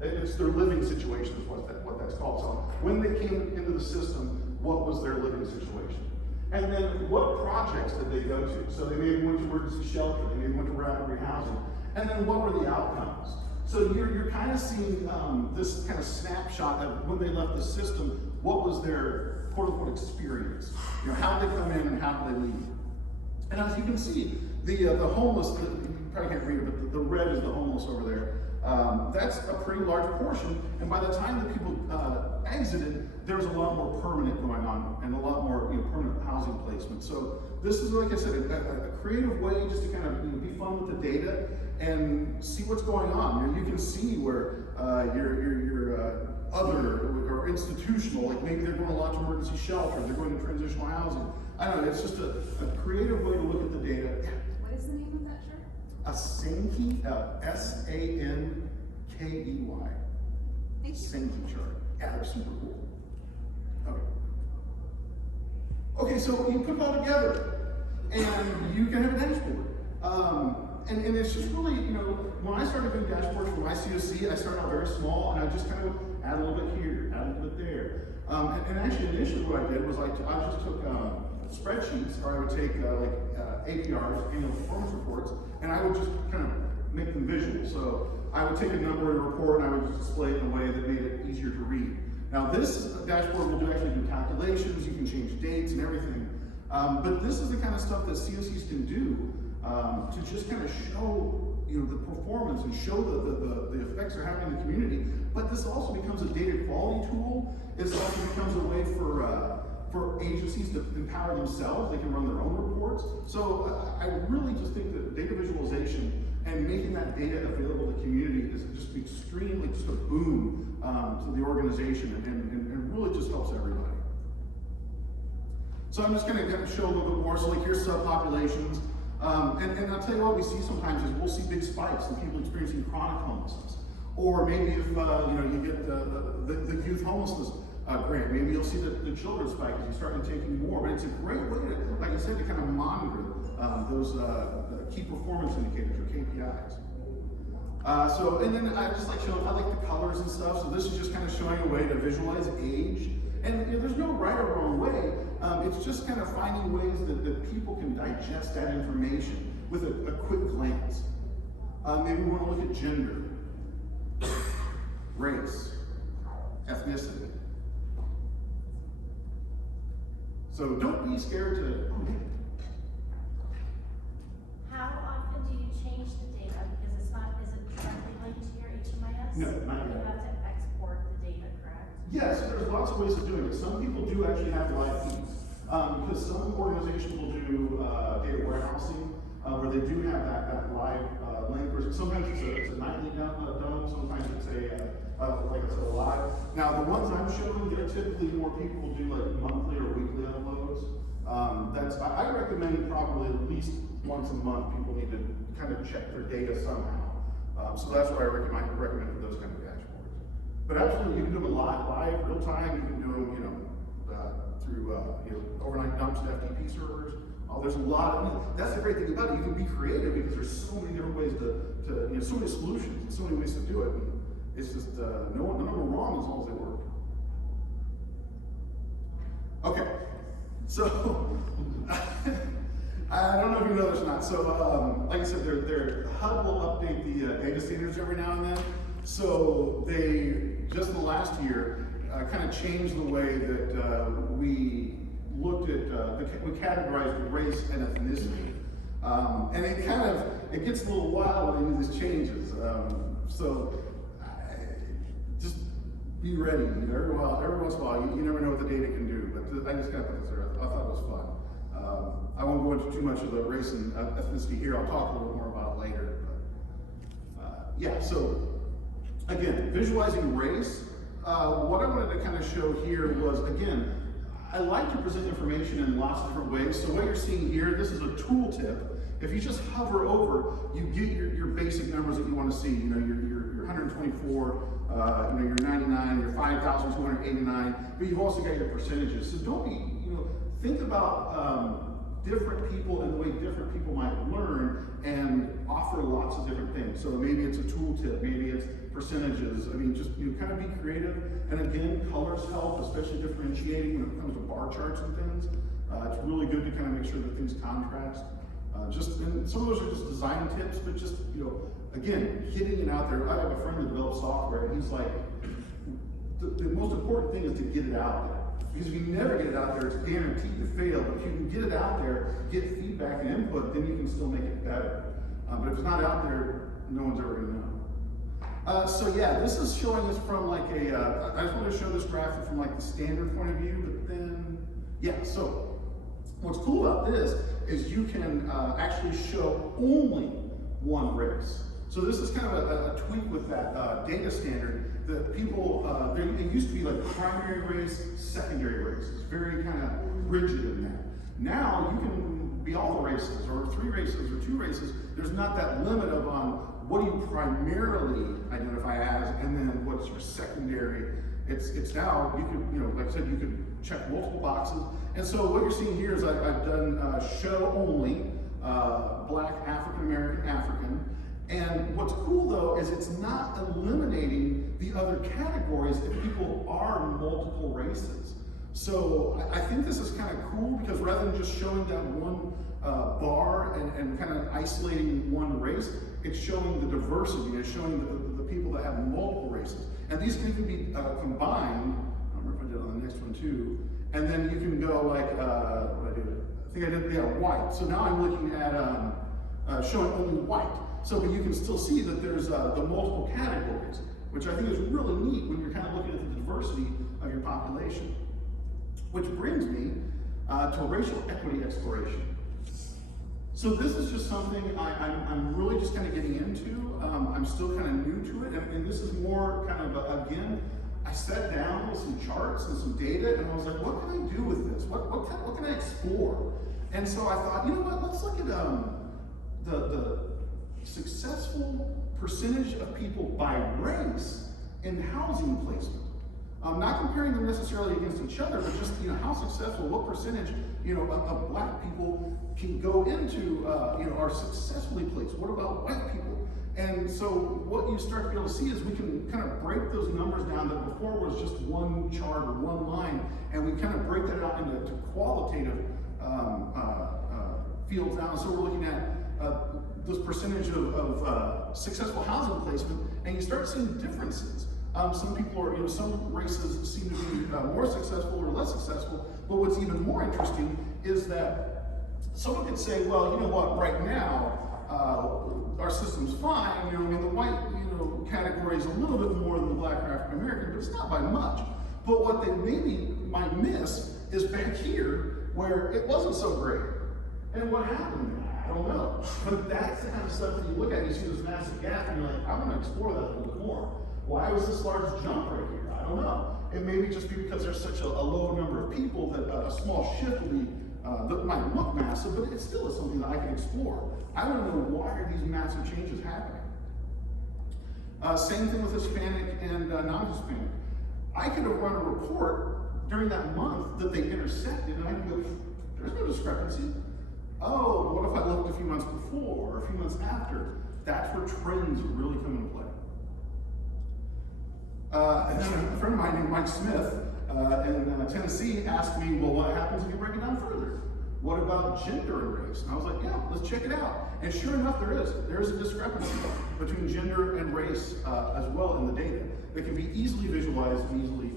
it's their living situation is what that's called. So when they came into the system, what was their living situation? And then what projects did they go to? So they maybe went to emergency shelter, they maybe went to rapid rehousing. And then what were the outcomes? So you're kind of seeing this kind of snapshot of when they left the system, what was their quote unquote experience? You know, how did they come in and how did they leave? And as you can see, the homeless, you probably can't read it, but the red is the homeless over there. That's a pretty large portion, and by the time the people exited, there was a lot more permanent going on and a lot more permanent housing placement. So this is, like I said, a creative way just to kind of be fun with the data and see what's going on. You can see where your other or institutional, like maybe they're going to launch emergency shelter, they're going to transitional housing. I don't know, it's just a creative way to look at the data. What is the name of that chart? A Sankey, S-A-N-K-E-Y. Thank you. Sankey chart. Yeah, they're super cool. Okay. Okay, so you put it all together, and you can have a dashboard. And it's just really, when I started doing dashboards for my COC, I started out very small, and I just kind of add a little bit here, add a little bit there. And actually, initially what I did was I just took spreadsheets, or I would take APRs, annual performance reports, and I would just kind of make them visual. So I would take a number in a report, and I would just display it in a way that made it easier to read. Now this dashboard will actually do calculations, you can change dates and everything. But this is the kind of stuff that COCs can do to just kind of show the performance and show the effects they're having in the community. But this also becomes a data quality tool. It also becomes a way for agencies to empower themselves. They can run their own reports. So I really just think that data visualization and making that data available to the community is just extremely, just a boom to the organization and really just helps everybody. So I'm just going to show a little bit more. So like here's subpopulations. And I'll tell you what we see sometimes is we'll see big spikes in people experiencing chronic homelessness. Or maybe if you get the youth homelessness grant, maybe you'll see the children spike as you start taking more. But it's a great way to, like I said, to kind of monitor those key performance indicators or KPIs. And then I just like showing, I like the colors and stuff. So this is just kind of showing a way to visualize age. And there's no right or wrong way. It's just kind of finding ways that people can digest that information with a quick glance. Maybe we want to look at gender, race, ethnicity. So don't be scared to. How often do you change the data? Because is it directly linked to your HMIS? No, not You yet. have to export the data, correct? Yes, there's lots of ways of doing it. Some people do actually have live feeds. Because some organizations will do data warehousing, where they do have that live link. Or sometimes it's a nightly done, sometimes it's a live. Now the ones I'm showing, they're typically more people will do like monthly or weekly uploads. I recommend probably at least once a month people need to kind of check their data somehow. So that's what I recommend for those kind of dashboards. But absolutely, you can do them live, real time. You can do them, through overnight dumps to FTP servers. There's a lot. That's the great thing about it. You can be creative because there's so many different ways to so many solutions and so many ways to do it. And it's just none of them are wrong as long as they work. Okay, so I don't know if you know this or not. So like I said, their HUD will update the data standards every now and then. So they just in the last year kind of changed the way that we looked at, we categorized race and ethnicity. And it gets a little wild when they do these changes. Just be ready. Every once in a while, you never know what the data can do. But I just got to put this there. I thought it was fun. I won't go into too much of the race and ethnicity here. I'll talk a little bit more about it later. But, yeah, so again, visualizing race. What I wanted to kind of show here was, again, I like to present information in lots of different ways. So what you're seeing here, this is a tooltip. If you just hover over, you get your basic numbers that you want to see. You know, your 124, you know, your 99, your 5,289, but you've also got your percentages. So don't be, you know, think about different people and the way different people might learn and offer lots of different things. So maybe it's a tooltip, maybe it's percentages. I mean, just kind of be creative. And again, colors help, especially differentiating when it comes to bar charts and things. It's really good to kind of make sure that things contrast. And some of those are just design tips, but just, you know, again, getting it out there. I have a friend that develops software, and he's like, the most important thing is to get it out there. Because if you never get it out there, it's guaranteed to fail. But if you can get it out there, get feedback and input, then you can still make it better. But if it's not out there, no one's ever gonna know. So yeah, this is showing us from like I just want to show this graphic from like the standard point of view, but then, yeah, so what's cool about this is you can actually show only one race. So this is kind of a tweak with that data standard that people, it used to be like primary race, secondary race. It's very kind of rigid in that. Now you can be all the races, or 3 races, or 2 races. There's not that limit of what do you primarily identify as, and then what's your secondary. It's now, you could, you know, like I said, you could check multiple boxes. And so what you're seeing here is I've done show only, Black, African American, African. And what's cool though is it's not eliminating the other categories if people are multiple races. So I think this is kind of cool because rather than just showing that one bar and kind of isolating one race, it's showing the diversity, it's showing the people that have multiple races. And these can be combined. I don't remember if I did it on the next one too. And then you can go like, what I did? I think I did, yeah, white. So now I'm looking at showing only white. So but you can still see that there's the multiple categories, which I think is really neat when you're kind of looking at the diversity of your population. Which brings me to racial equity exploration. So this is just something I'm really just kind of getting into. I'm still kind of new to it, and this is more kind of, again, I sat down with some charts and some data, and I was like, what can I do with this? What can I explore? And so I thought, you know what, let's look at the successful percentage of people by race in housing placement. Not comparing them necessarily against each other, but just, you know, how successful, what percentage, you know, of Black people can go into, you know, are successfully placed. What about white people? And so what you start to be able to see is we can kind of break those numbers down that before was just one chart or one line, and we kind of break that out into qualitative fields now. So we're looking at this percentage of successful housing placement, and you start seeing differences. Some people are, you know, some races seem to be more successful or less successful, but what's even more interesting is that someone could say, well, you know what, right now, our system's fine, you know, I mean, the white, you know, category is a little bit more than the Black or African American, but it's not by much. But what they maybe might miss is back here, where it wasn't so great. And what happened? I don't know. But that's the kind of stuff that you look at, you see this massive gap, and you're like, I want to explore that a little bit more. Why was this large jump right here? I don't know. It may be just because there's such a low number of people that a small shift will be, that might look massive, but it still is something that I can explore. I want to know why are these massive changes happening. Same thing with Hispanic and non-Hispanic. I could have run a report during that month that they intersected, and I can go, there's no discrepancy. Oh, what if I looked a few months before or a few months after? That's where trends really come into play. And then a friend of mine named Mike Smith in Tennessee asked me, well, what happens if you break it down further? What about gender and race? And I was like, yeah, let's check it out. And sure enough, there is a discrepancy between gender and race as well in the data that can be easily visualized and easily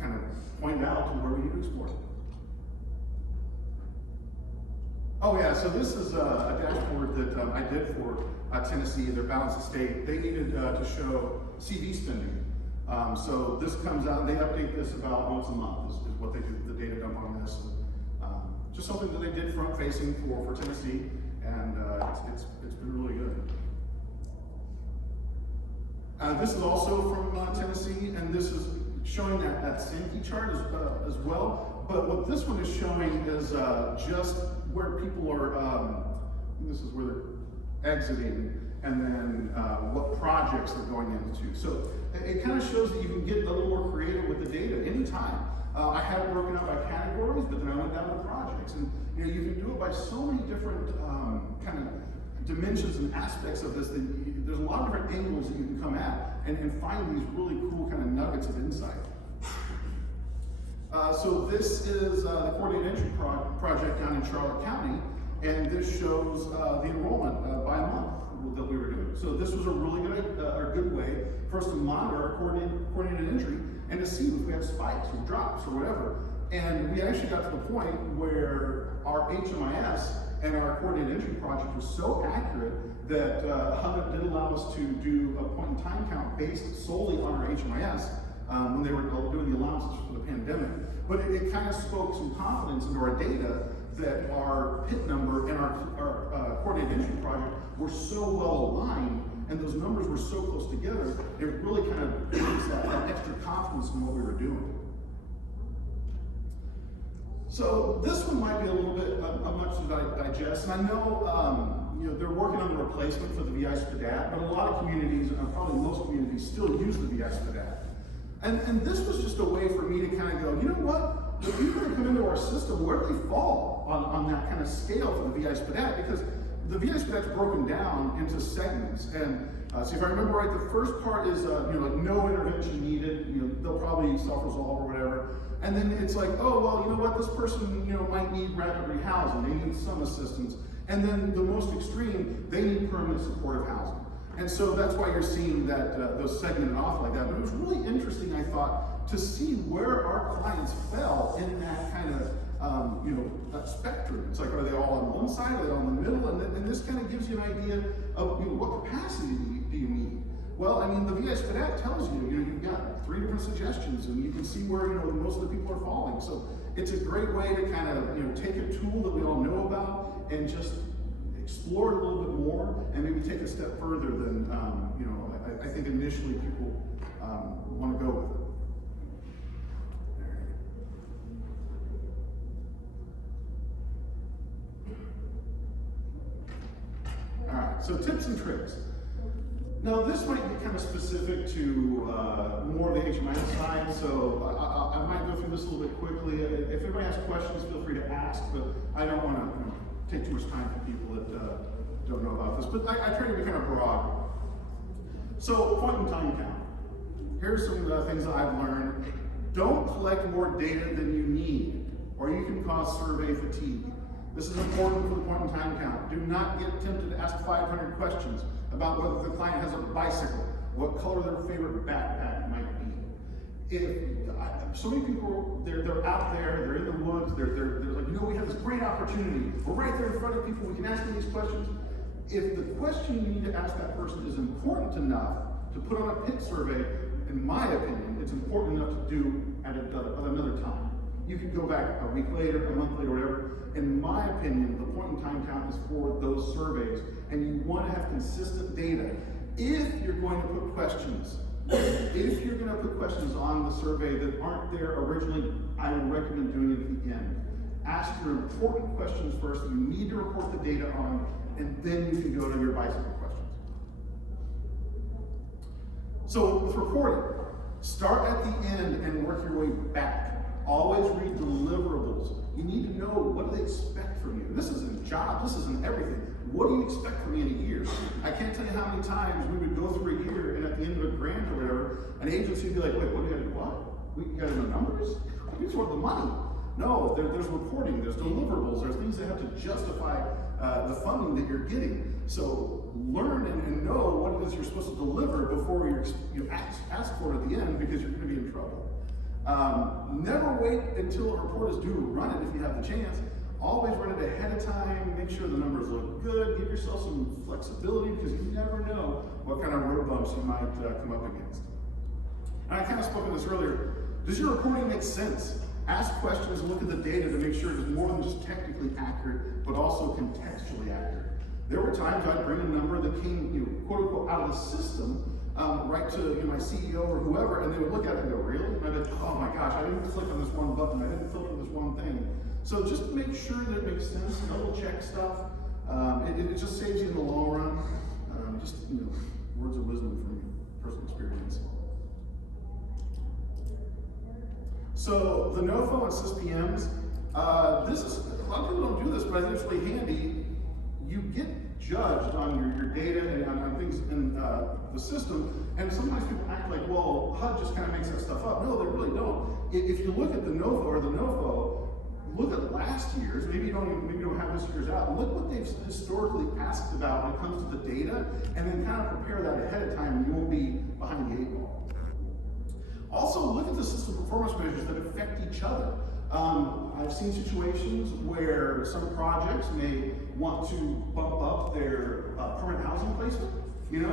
kind of pointed out to where we need to explore. Oh yeah, so this is a dashboard that I did for Tennessee, their balance of state. They needed to show CV spending. So this comes out, and they update this about once a month is what they do, the data dump on this. Just something that they did front facing for Tennessee, and it's been really good. This is also from Tennessee, and this is showing that Sankey chart as well. But what this one is showing is just where people are, this is where they're exiting, and then what projects they're going into. So it kind of shows that you can get a little more creative with the data anytime. I have it broken out by categories, but then I went down to projects. And you can do it by so many different kind of dimensions and aspects of this that there's a lot of different angles that you can come at and find these really cool kind of nuggets of insight. So this is the coordinated entry project down in Charlotte County, and this shows the enrollment by month that we were doing. So this was a really good way for us to monitor our coordinated entry and to see if we had spikes or drops or whatever. And we actually got to the point where our HMIS and our coordinated entry project was so accurate that HUD did allow us to do a point in time count based solely on our HMIS when they were doing the allowances for the pandemic. But it kind of spoke some confidence into our data that our PIT number and our coordinated entry project were so well aligned, and those numbers were so close together, it really kind of gives that extra confidence in what we were doing. So this one might be a little bit much to digest, and I know they're working on the replacement for the VI SPDAT, but a lot of communities, and probably most communities, still use the VI SPDAT. And this was just a way for me to kind of go, you know what? The people that come into our system, where do they fall on that kind of scale for the VI SPDAT? Because the VI SPDAT is broken down into segments. And so if I remember right, the first part is like no intervention needed. They'll probably self-resolve or whatever. And then it's like, oh, well, you know what? This person might need rapid rehousing. They need some assistance. And then the most extreme, they need permanent supportive housing. And so that's why you're seeing that those segmented off like that. But it was really interesting, I thought, to see where our clients fell in that kind of that spectrum. It's like, are they all on one side? Are they all in the middle? And this kind of gives you an idea of what capacity do you need? Well, I mean, the VI SPDAT tells you, you've got 3 different suggestions, and you can see where most of the people are falling. So it's a great way to kind of take a tool that we all know about and just explore it a little bit more, and maybe take a step further than I think initially people want to go with it. All right, so tips and tricks. Now this might be kind of specific to more of the HMIS side, so I might go through this a little bit quickly. If anybody has questions, feel free to ask, but I don't want to take too much time for people that don't know about this, but I try to be kind of broad. So, point in time count. Here's some of the things that I've learned. Don't collect more data than you need, or you can cause survey fatigue. This is important for the point in time count. Do not get tempted to ask 500 questions about whether the client has a bicycle, what color their favorite backpack might be. So many people, they're out there, they're in the woods, they're like, we have this great opportunity. We're right there in front of people, we can ask them these questions. If the question you need to ask that person is important enough to put on a PIT survey, in my opinion, it's important enough to do at another time. You can go back a week later, a month later, whatever. In my opinion, the point in time count is for those surveys, and you want to have consistent data. If you're going to put questions, on the survey that aren't there originally, I would recommend doing it at the end. Ask your important questions first that you need to report the data on, and then you can go to your bicycle questions. So with reporting, start at the end and work your way back. Always read deliverables. You need to know, what do they expect from you? This isn't jobs, this isn't everything. What do you expect from me in a year? I can't tell you how many times we would go through a year, and at the end of a grant or whatever, an agency would be like, wait, what do you got to do? What? You got to know numbers? We just want the money. No, there's reporting, there's deliverables, there's things that have to justify the funding that you're getting. So learn and know what it is you're supposed to deliver before you ask for it at the end, because you're going to be in trouble. Never wait until a report is due to run it if you have the chance. always run it ahead of time, make sure the numbers look good, give yourself some flexibility because you never know what kind of road bumps you might come up against. And I kind of spoke of this earlier. Does your reporting make sense? Ask questions and look at the data to make sure it's more than just technically accurate, but also contextually accurate. There were times I'd bring a number that came, quote unquote, out of the system, right to my CEO or whoever, and they would look at it and go, really? And I'd be, oh my gosh, I didn't click on this one button, I didn't filter this one thing. So just make sure that it makes sense, double check stuff. It just saves you in the long run. Just words of wisdom from personal experience. So the NOFO and SysPMs, this is, a lot of people don't do this, but I think it's really handy. You get judged on your data and on things in the system, and sometimes people act like, well, HUD just kind of makes that stuff up. No, they really don't. If you look at the NOFO or the NOFO, look at last year's, maybe you don't have this year's out, look what they've historically asked about when it comes to the data, and then kind of prepare that ahead of time, and you won't be behind the 8 ball. Also, look at the system performance measures that affect each other. I've seen situations where some projects may want to bump up their permanent housing placement.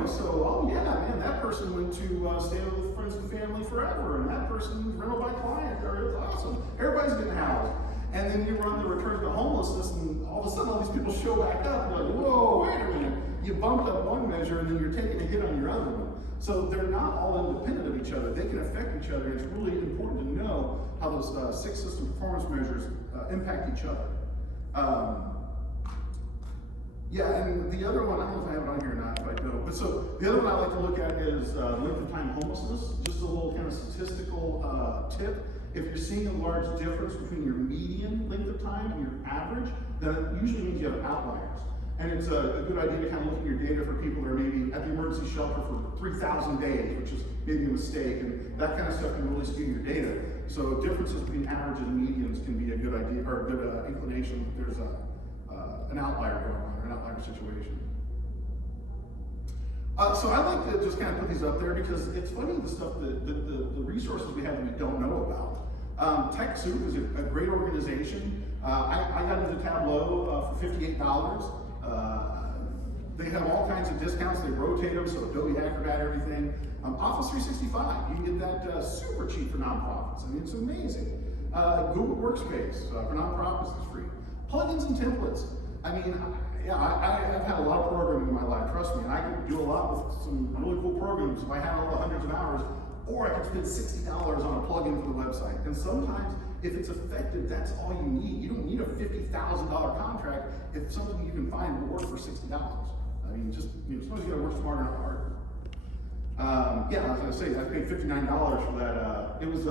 So, oh yeah, man, that person went to stay with friends and family forever, and that person rental by client, it's awesome. Everybody's getting housed. And then you run the returns to homelessness, and all of a sudden all these people show back up, and you're like, whoa, wait a minute. You bumped up one measure, and then you're taking a hit on your other one. So they're not all independent of each other. They can affect each other. It's really important to know how those 6 system performance measures impact each other. Yeah, and the other one, I don't know if I have it on here or not, if I don't. But so the other one I like to look at is length of time homelessness. Just a little kind of statistical tip. If you're seeing a large difference between your median length of time and your average, then it usually means you have outliers. And it's a good idea to kind of look at your data for people that are maybe at the emergency shelter for 3,000 days, which is maybe a mistake, and that kind of stuff can really skew your data. So differences between averages and medians can be a good idea, or a good inclination that there's an outlier going on, or an outlier situation. So I like to just kind of put these up there because it's funny the stuff the resources we have that we don't know about. TechSoup is a great organization. I got into Tableau for $58. They have all kinds of discounts. They rotate them, so Adobe Acrobat, everything. Office 365, you can get that super cheap for nonprofits. I mean, it's amazing. Google Workspace for nonprofits is free. Plugins and templates. I mean, yeah, I've had a lot of programming in my life, trust me, and I could do a lot with some really cool programs if I had all the hundreds of hours, or I could spend $60 on a plugin for the website. And sometimes, if it's effective, that's all you need. You don't need a $50,000 contract if something you can find will work for $60. I mean, just, sometimes you gotta work smarter, not harder. Yeah, I was gonna say, I paid $59 for that. It was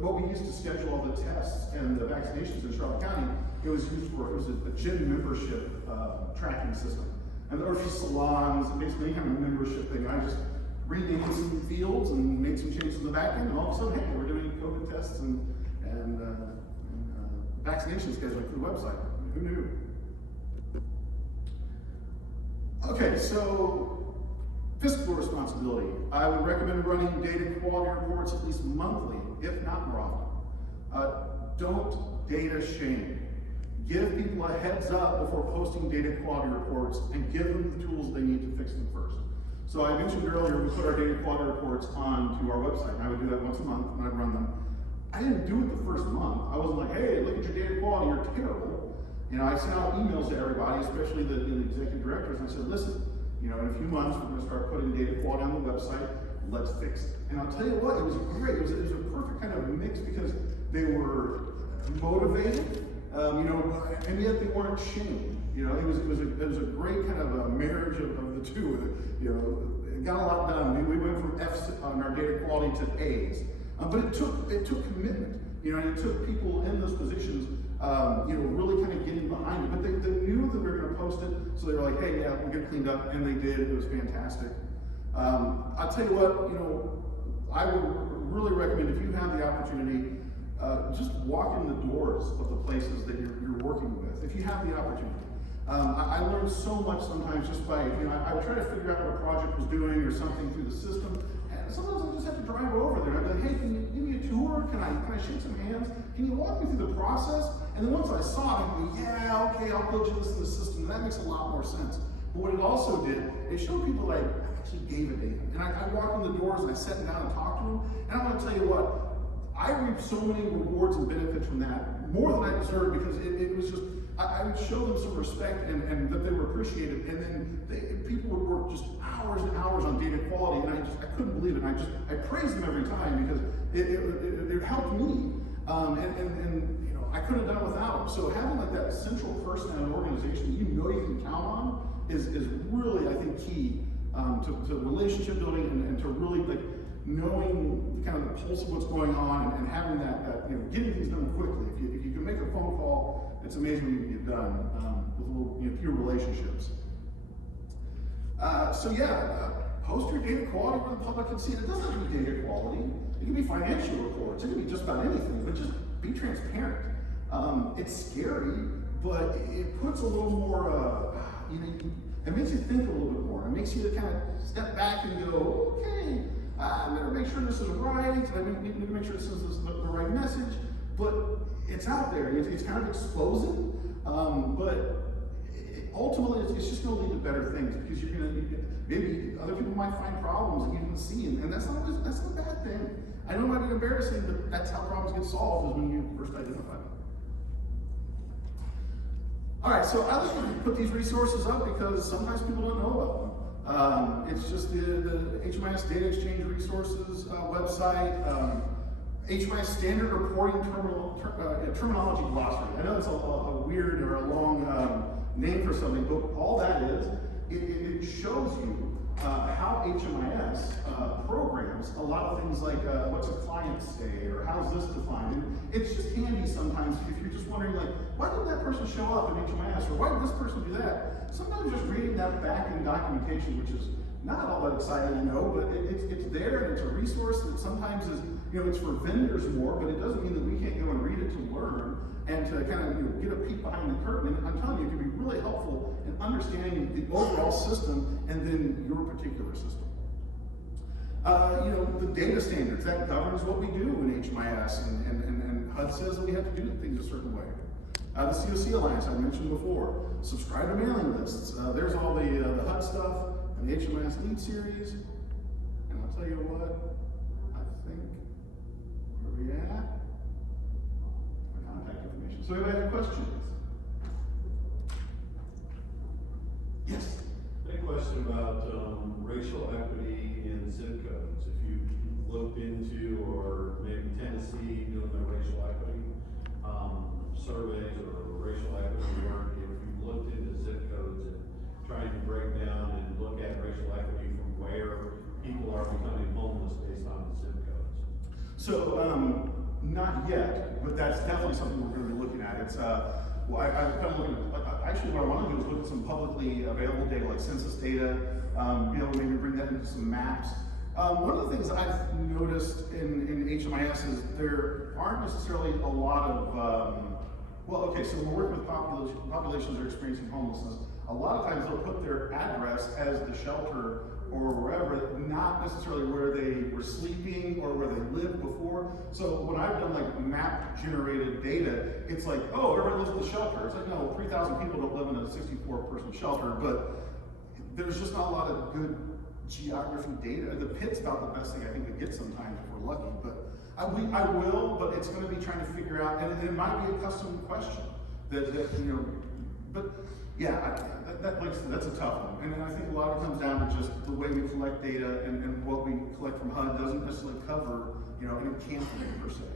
what we used to schedule all the tests and the vaccinations in Charlotte County. It was a gym membership tracking system. And there were just salons, basically any kind of membership thing. And I just renamed some fields and made some changes in the back end, and all of a sudden, hey, we're doing COVID tests and vaccination scheduling for the website. Who knew? Okay, so fiscal responsibility. I would recommend running data quality reports at least monthly, if not more often. Don't data shame. Give people a heads up before posting data quality reports and give them the tools they need to fix them first. So I mentioned earlier, we put our data quality reports onto our website, and I would do that once a month when I'd run them. I didn't do it the first month. I wasn't like, hey, look at your data quality, you're terrible. I sent out emails to everybody, especially the executive directors, and I said, listen, in a few months, we're gonna start putting data quality on the website, let's fix it. And I'll tell you what, it was great. It was a perfect kind of mix because they were motivated, and yet they weren't shamed. It was a great kind of a marriage of the two. It got a lot done. We went from F's on our data quality to A's. But it took commitment, and it took people in those positions, really kind of getting behind it. But they knew that we were going to post it, so they were like, hey, yeah, we'll get it cleaned up, and they did. It was fantastic. I'll tell you what, I would really recommend, if you have the opportunity, just walk in the doors of the places that you're working with, if you have the opportunity. I learned so much sometimes just by, I would try to figure out what a project was doing or something through the system. Sometimes I just have to drive over there. I'd be like, hey, can you give me a tour? Can I shake some hands? Can you walk me through the process? And then once I saw it, I go, yeah, okay, I'll build you this in the system. That makes a lot more sense. But what it also did, it showed people like, I actually gave a damn. And I walked in the doors and I sat down and talked to them. And I'm gonna tell you what, I reaped so many rewards and benefits from that, more than I deserved, because it was just, I would show them some respect and that they were appreciated, and then people would work just hours and hours on data quality, and I couldn't believe it, and I praised them every time because it helped me, and you know, I couldn't have done it without them. So having like that central person in an organization that you know you can count on is really, I think, key to relationship building and to really like knowing kind of the pulse of what's going on and having that you know, getting things done quickly. If you can make a phone call, it's amazing what you can get done with little, you know, pure relationships. So yeah, post your data quality where the public can see it. It doesn't have to be data quality. It can be financial reports. It can be just about anything, but just be transparent. It's scary, but it puts a little more, you know, it makes you think a little bit more. It makes you kind of step back and go, okay, I better make sure this is right. I need to make sure this is the right message. But it's out there. It's kind of exposing. But ultimately, it's just going to lead to better things, because you're going to maybe other people might find problems that you didn't see, and that's not a bad thing. I know it might be embarrassing, but that's how problems get solved, is when you first identify them. All right, so I like to put these resources up because sometimes people don't know about them. It's just the HMIS Data Exchange Resources website, HMIS Standard Reporting Terminology Glossary. I know it's a weird or a long name for something, but all that is, it shows you how HMIS programs a lot of things like what's a client stay, or how's this defined. And it's just handy sometimes if you're just wondering, like, why didn't that person show up in HMIS, or why did this person do that? Sometimes just reading that back in documentation, which is not all that exciting, I know, but it's there, and it's a resource that sometimes is, you know, it's for vendors more, but it doesn't mean that we can't go and read it to learn and to kind of, you know, get a peek behind the curtain. And I'm telling you, it can be really helpful in understanding the overall system and then your particular system. You know, the data standards, that governs what we do in HMIS, and HUD says that we have to do things a certain way. The COC Alliance I mentioned before, subscribe to mailing lists. There's all the HUD stuff and the HMIS lead series. And I'll tell you what, I think, where are we at? My contact information. So anybody have questions? Yes? I have a question about racial equity in zip codes. If you looked into, or maybe Tennessee doing their racial equity surveys or racial equity work, if you looked into zip codes and trying to break down and look at racial equity from where people are becoming homeless based on the zip codes. So, not yet, but that's definitely something we're going to be looking at. It's, well, I'm kind of looking at, actually what I want to do is look at some publicly available data, like census data, be able to maybe bring that into some maps. One of the things I've noticed in HMIS is there aren't necessarily a lot of, well, okay, so when we're working with populations that are experiencing homelessness, a lot of times they'll put their address as the shelter or wherever, not necessarily where they were sleeping or where they lived before. So when I've done like map generated data, it's like, oh, everybody lives at the shelter. It's like, no, 3,000 people don't live in a 64-person shelter, but there's just not a lot of good geography data. The pit's about the best thing I think we get sometimes if we're lucky, but I will, but it's going to be trying to figure out, and it might be a custom question that you know, but yeah, that's a tough one. And then I think a lot of it comes down to just the way we collect data, and what we collect from HUD doesn't necessarily cover, you know, any campaign per se.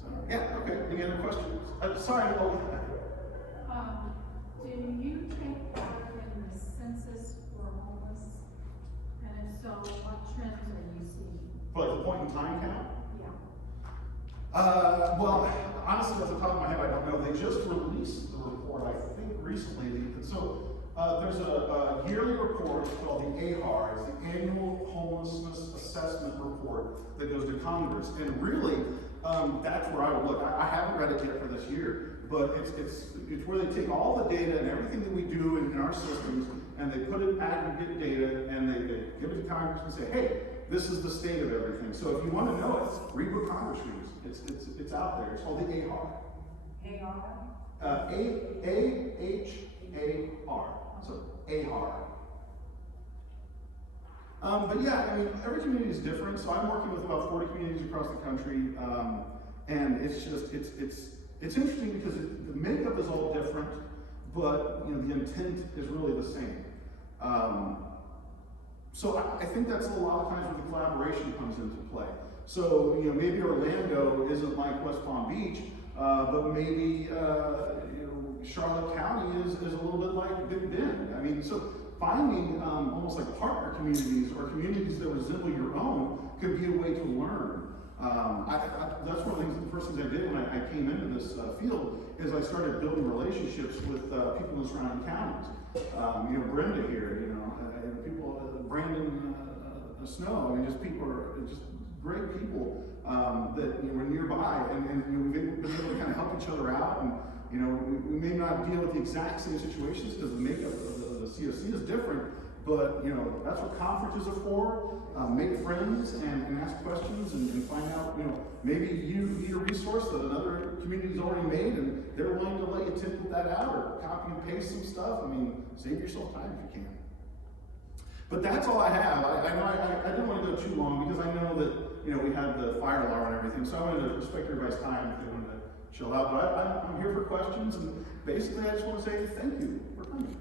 So, yeah, okay, any other questions? Sorry, do you take part in the census for homeless? And if so, what trends are you seeing? For like the point in time count? Yeah. Well, honestly, off the top of my head, I don't know. They just released the report, I think, recently. So there's a yearly report called the AHAR. It's the Annual Homelessness Assessment Report that goes to Congress. And really, that's where I would look. I haven't read it yet for this year, but it's where they take all the data and everything that we do in our systems, and they put it aggregate data, and they give it to Congress and say, hey, this is the state of everything. So if you want to know it, read what Congress reads. It's out there. It's called the AHAR. A-H-A-R. So AHAR. But yeah, I mean, every community is different. So I'm working with about 40 communities across the country, and it's just it's interesting because the makeup is all different, but you know the intent is really the same. So I think that's a lot of times where the collaboration comes into play. So you know maybe Orlando isn't like West Palm Beach, but maybe you know Charlotte County is a little bit like Big Bend. I mean, so finding almost like partner communities or communities that resemble your own could be a way to learn. That's one of the first things I did when I came into this field is I started building relationships with people in the surrounding counties. You know, Brenda here, you know, people, Brandon Snow. I mean, just people are just great people that you know, were nearby, and you know, we've been able to kind of help each other out. And you know, we may not deal with the exact same situations because the makeup of the COC is different. But you know, that's what conferences are for. Make friends and ask questions and find out, you know, maybe you need a resource that another community's already made and they're willing to let you template that out or copy and paste some stuff. I mean, save yourself time if you can. But that's all I have. I didn't want to go too long because I know that, you know, we had the fire alarm and everything, so I wanted to respect everybody's time if they wanted to chill out. But I'm here for questions, and basically I just want to say thank you for coming.